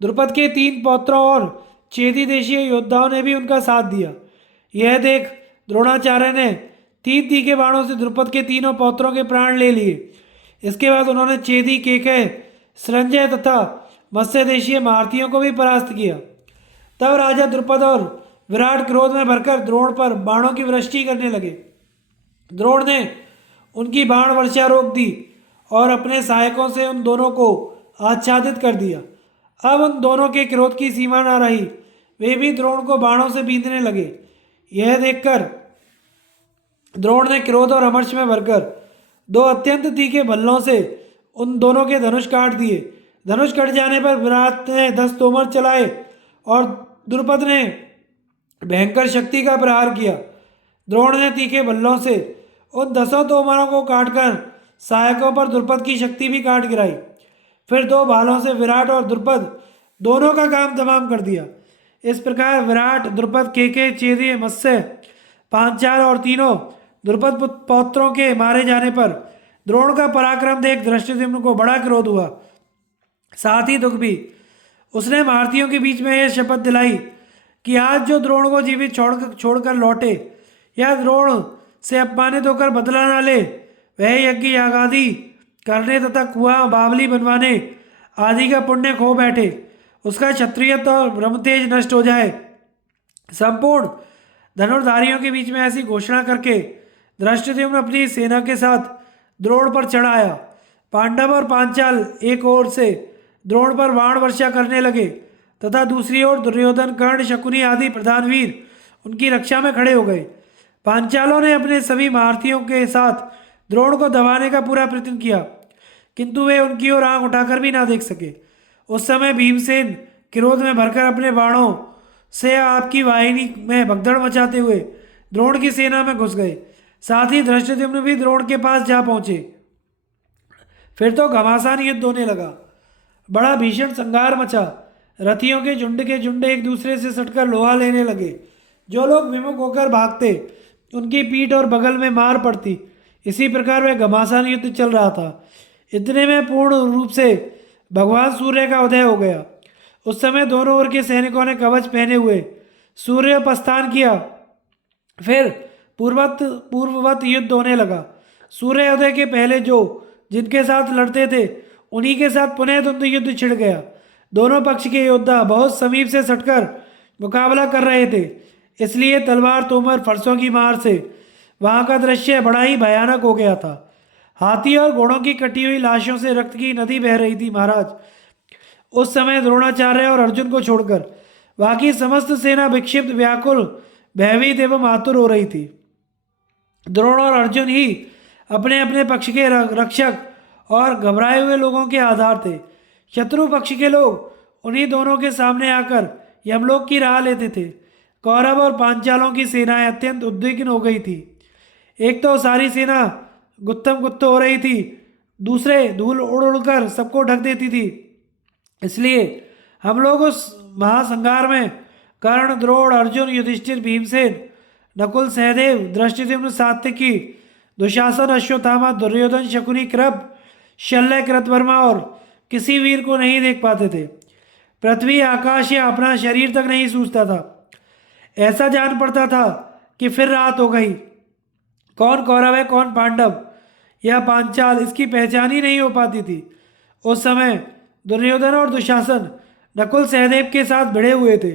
द्रुपद के 3 पौत्रों और चेदी देशीय योद्धाओं ने भी उनका साथ दिया। यह देख द्रोणाचार्य ने 3 तीखे बाणों से द्रुपद के तीनों पौत्रों के प्राण ले लिए। इसके बाद उन्होंने चेदी, केकय, संजय तथा मत्स्य देशीय महारथियों को भी परास्त किया। तब राजा द्रुपद और विराट क्रोध में भरकर द्रोण पर बाणों की वृष्टि करने लगे। द्रोण ने उनकी बाण वर्षा रोक दी और अपने सहायकों से उन दोनों को आच्छादित कर दिया। अब उन दोनों के क्रोध की सीमा न रही। वे भी द्रोण को बाणों से बींधने लगे। यह देखकर द्रोण ने क्रोध और अमर्ष में भरकर 2 अत्यंत तीखे भल्लों से उन दोनों के धनुष काट दिए। धनुष कट जाने पर विराट ने 10 तोमर चलाए और द्रुपद ने भयंकर शक्ति का प्रहार किया। द्रोण ने तीखे भल्लों से उन 10 तोमरों को काटकर सहायकों पर द्रुपद की शक्ति भी काट गिराई। फिर 2 भालों से विराट और द्रुपद दोनों का काम तमाम कर दिया। इस प्रकार विराट, द्रुपद, केकय, चेदी, मत्स्य, पांचाल और तीनों द्रुपद पौत्रों के मारे जाने पर द्रोण का पराक्रम देख धृष्टद्युम्न को बड़ा क्रोध हुआ, साथ ही दुख भी। उसने महारथियों के बीच में यह शपथ दिलाई कि आज जो द्रोण को जीवित छोड़कर लौटे या द्रोण से अपमानित होकर बदला न ले, वह यज्ञ यागादि करने तथा कुआं, बावली बनवाने आदि का पुण्य खो बैठे, उसका क्षत्रियत्व और ब्रह्मतेज नष्ट हो जाए। संपूर्ण धनुर्धारियों के बीच में ऐसी घोषणा करके धृष्टद्युम्न अपनी सेना के साथ द्रोण पर चढ़ आया। पांडव और पांचाल एक ओर से द्रोण पर बाण वर्षा करने लगे तथा दूसरी ओर दुर्योधन, कर्ण, शकुनी आदि प्रधान वीर उनकी रक्षा में खड़े हो गए। पांचालों ने अपने सभी महारथियों के साथ द्रोण को दबाने का पूरा प्रयत्न किया, किंतु वे उनकी ओर आंख उठाकर भी ना देख सके। उस समय भीमसेन क्रोध में भरकर अपने बाणों से आपकी वाहिनी में भगदड़ मचाते हुए द्रोण की सेना में घुस गए। साथ ही धृष्टद्युम्न भी द्रोण के पास जा पहुंचे। फिर तो घमासान युद्ध होने लगा। बड़ा भीषण संघार मचा। रथियों के झुंड एक दूसरे से सटकर लोहा लेने लगे। जो लोग विमुख होकर भागते उनकी पीठ और बगल में मार पड़ती। इसी प्रकार वह घमासान युद्ध चल रहा था। इतने में पूर्ण रूप से भगवान सूर्य का उदय हो गया। उस समय दोनों ओर के सैनिकों ने कवच पहने हुए सूर्य प्रस्थान किया। फिर पूर्ववत युद्ध होने लगा। सूर्योदय के पहले जो जिनके साथ लड़ते थे उन्हीं के साथ पुनः द्वंद्व युद्ध छिड़ गया। दोनों पक्ष के योद्धा बहुत समीप से सटकर मुकाबला कर रहे थे, इसलिए तलवार तोमर फरसों की मार से वहां का दृश्य बड़ा ही भयानक हो गया था। हाथी और घोड़ों की कटी हुई लाशों से रक्त की नदी बह रही थी। महाराज, उस समय द्रोणाचार्य और अर्जुन को छोड़कर बाकी समस्त सेना विक्षिप्त, व्याकुल, भयभीत एवं आतुर हो रही थी। द्रोण और अर्जुन ही अपने अपने पक्ष के रक्षक और घबराए हुए लोगों के आधार थे। शत्रु पक्ष के लोग उन्हीं दोनों के सामने आकर यमलोक की राह लेते थे। कौरव और पांचालों की सेनाएं अत्यंत उद्विग्न हो गई थी। एक तो सारी सेना गुत्थम गुत्थ हो रही थी, दूसरे धूल उड़ उड़कर सबको ढक देती थी। इसलिए हम लोग उस महासंहार में कर्ण, द्रोण, अर्जुन, युधिष्ठिर, भीमसेन, नकुल, सहदेव, धृष्टद्युम्न, सात्यकी, दुशासन, अश्वत्थामा, दुर्योधन, शकुनी, कृप, शल्य, कृतवर्मा और किसी वीर को नहीं देख पाते थे। पृथ्वी, आकाश या अपना शरीर तक नहीं सूझता था। ऐसा जान पड़ता था कि फिर रात हो गई। कौन कौरव है, कौन पांडव या पांचाल, इसकी पहचान ही नहीं हो पाती थी। उस समय दुर्योधन और दुशासन नकुल सहदेव के साथ भिड़े हुए थे।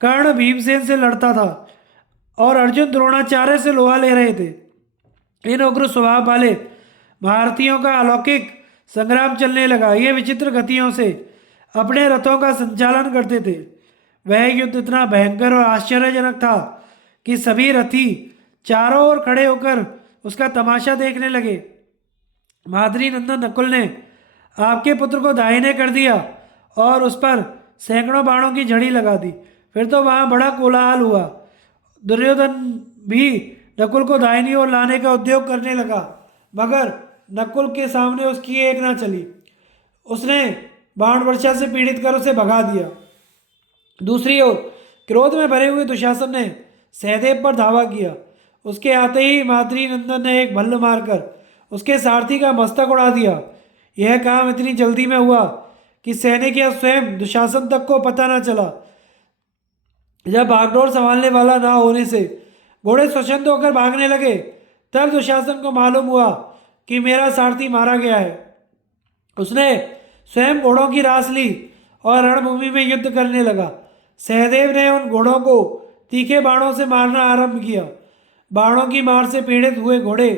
कर्ण भीमसेन से लड़ता था और अर्जुन द्रोणाचार्य से लोहा ले रहे थे। इन उग्र स्वभाव वाले भारतीयों का अलौकिक संग्राम चलने लगा। ये विचित्र गतियों से अपने रथों का संचालन करते थे। वह युद्ध इतना भयंकर और आश्चर्यजनक था कि सभी रथी चारों ओर खड़े होकर उसका तमाशा देखने लगे। माद्री नंदन नकुल ने आपके पुत्र को दाहिने कर दिया और उस पर सैकड़ों बाणों की झड़ी लगा दी। फिर तो वहाँ बड़ा कोलाहल हुआ। दुर्योधन भी नकुल को दाहिनी ओर लाने का उद्योग करने लगा, मगर नकुल के सामने उसकी एक ना चली। उसने बाण वर्षा से पीड़ित कर उसे भगा दिया। दूसरी ओर क्रोध में भरे हुए दुशासन ने सहदेव पर धावा किया। उसके आते ही माद्री नंदन ने एक भल्ल मारकर उसके सारथी का मस्तक उड़ा दिया। यह काम इतनी जल्दी में हुआ कि सैनिक या स्वयं दुशासन तक को पता न चला। जब भागदौड़ संभालने वाला ना होने से घोड़े स्वच्छंद होकर भागने लगे, तब दुशासन को मालूम हुआ कि मेरा सारथी मारा गया है। उसने स्वयं घोड़ों की रास ली और रणभूमि में युद्ध करने लगा। सहदेव ने उन घोड़ों को तीखे बाणों से मारना आरंभ किया। बाणों की मार से पीड़ित हुए घोड़े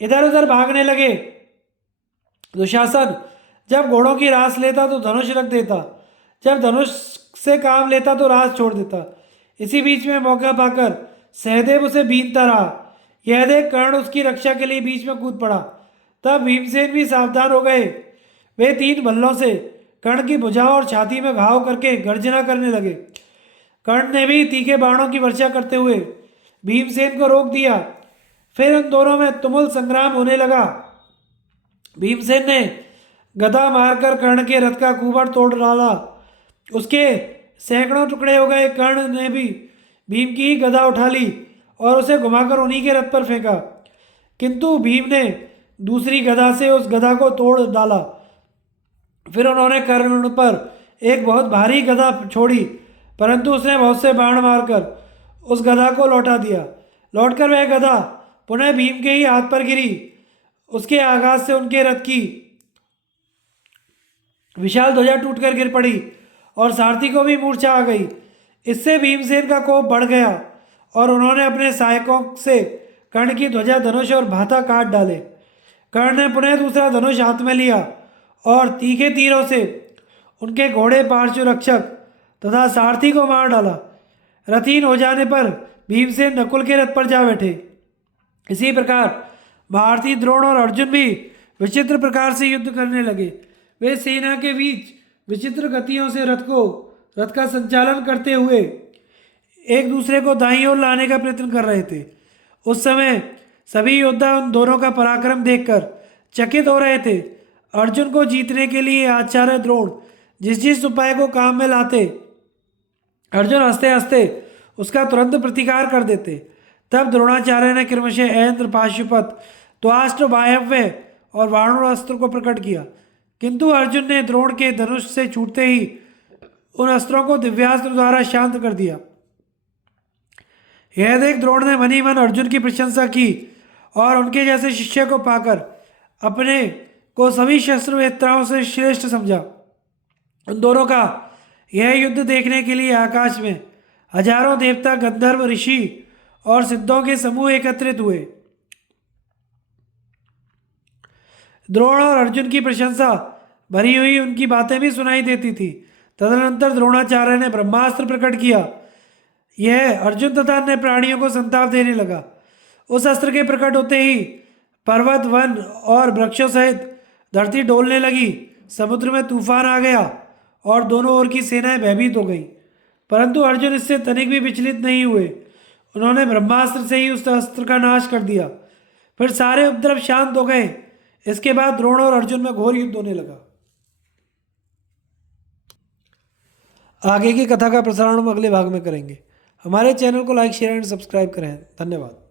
इधर उधर भागने लगे। दुशासन जब घोड़ों की रास लेता तो धनुष रख देता, जब धनुष से काम लेता तो रास छोड़ देता। इसी बीच में मौका पाकर सहदेव उसे बीनता रहा। यह देख कर्ण उसकी रक्षा के लिए बीच में कूद पड़ा। तब भीमसेन भी सावधान हो गए। वे 3 भल्लों से कर्ण की भुजाओं और छाती में घाव करके गर्जना करने लगे। कर्ण ने भी तीखे बाणों की वर्षा करते हुए भीमसेन को रोक दिया। फिर उन दोनों में तुमुल संग्राम होने लगा। भीमसेन ने गदा मारकर कर्ण के रथ का कुबड़ तोड़ डाला। उसके सैकड़ों टुकड़े हो गए। कर्ण ने भी भीम की ही गदा उठा ली और उसे घुमाकर उन्हीं के रथ पर फेंका, किंतु भीम ने दूसरी गदा से उस गदा को तोड़ डाला। फिर उन्होंने कर्ण पर एक बहुत भारी गदा छोड़ी, परंतु उसने बहुत से बाण मारकर उस गदा को लौटा दिया। लौटकर वह गदा पुनः भीम के ही हाथ पर गिरी। उसके आघात से उनके रथ की विशाल ध्वजा टूटकर गिर पड़ी और सारथी को भी मूर्छा आ गई। इससे भीमसेन का कोप बढ़ गया और उन्होंने अपने सहायकों से कर्ण की ध्वजा, धनुष और भाता काट डाले। कर्ण ने पुनः दूसरा धनुष हाथ में लिया और तीखे तीरों से उनके घोड़े, पार्श्व रक्षक तथा सारथी को मार डाला। रथहीन हो जाने पर भीमसेन नकुल के रथ पर जा बैठे। इसी प्रकार भारती, द्रोण और अर्जुन भी विचित्र प्रकार से युद्ध करने लगे। वे सेना के बीच विचित्र गतियों से रथ का संचालन करते हुए एक दूसरे को दाईं ओर लाने का प्रयत्न कर रहे थे। उस समय सभी योद्धा उन दोनों का पराक्रम देखकर चकित हो रहे थे। अर्जुन को जीतने के लिए आचार्य द्रोण जिस जिस उपाय को काम में लाते, अर्जुन हंसते हंसते उसका तुरंत प्रतिकार कर देते। तब द्रोणाचार्य ने क्रमशः ऐन्द्र, पाशुपत, त्वाष्ट्र, वायव्य और वाणुर अस्त्र को प्रकट किया, किंतु अर्जुन ने द्रोण के धनुष से छूटते ही उन अस्त्रों को दिव्यास्त्र द्वारा शांत कर दिया। यह देख द्रोण ने मनी मन अर्जुन की प्रशंसा की और उनके जैसे शिष्य को पाकर अपने को सभी शस्त्र वेत्ताओं से श्रेष्ठ समझा। उन दोनों का यह युद्ध देखने के लिए आकाश में हजारों देवता, गंधर्व, ऋषि और सिद्धों के समूह एकत्रित हुए। द्रोण और अर्जुन की प्रशंसा भरी हुई उनकी बातें भी सुनाई देती थी। तदनंतर द्रोणाचार्य ने ब्रह्मास्त्र प्रकट किया। यह अर्जुन तथा अन्य प्राणियों को संताप देने लगा। उस अस्त्र के प्रकट होते ही पर्वत, वन और वृक्षों सहित धरती डोलने लगी। समुद्र में तूफान आ गया और दोनों ओर की सेनाएं भयभीत हो गई, परंतु अर्जुन इससे तनिक भी विचलित नहीं हुए। उन्होंने ब्रह्मास्त्र से ही उस अस्त्र का नाश कर दिया। फिर सारे उपद्रव शांत हो गए। इसके बाद द्रोण और अर्जुन में घोर युद्ध होने लगा। आगे की कथा का प्रसारण हम अगले भाग में करेंगे। हमारे चैनल को लाइक, शेयर एंड सब्सक्राइब करें। धन्यवाद।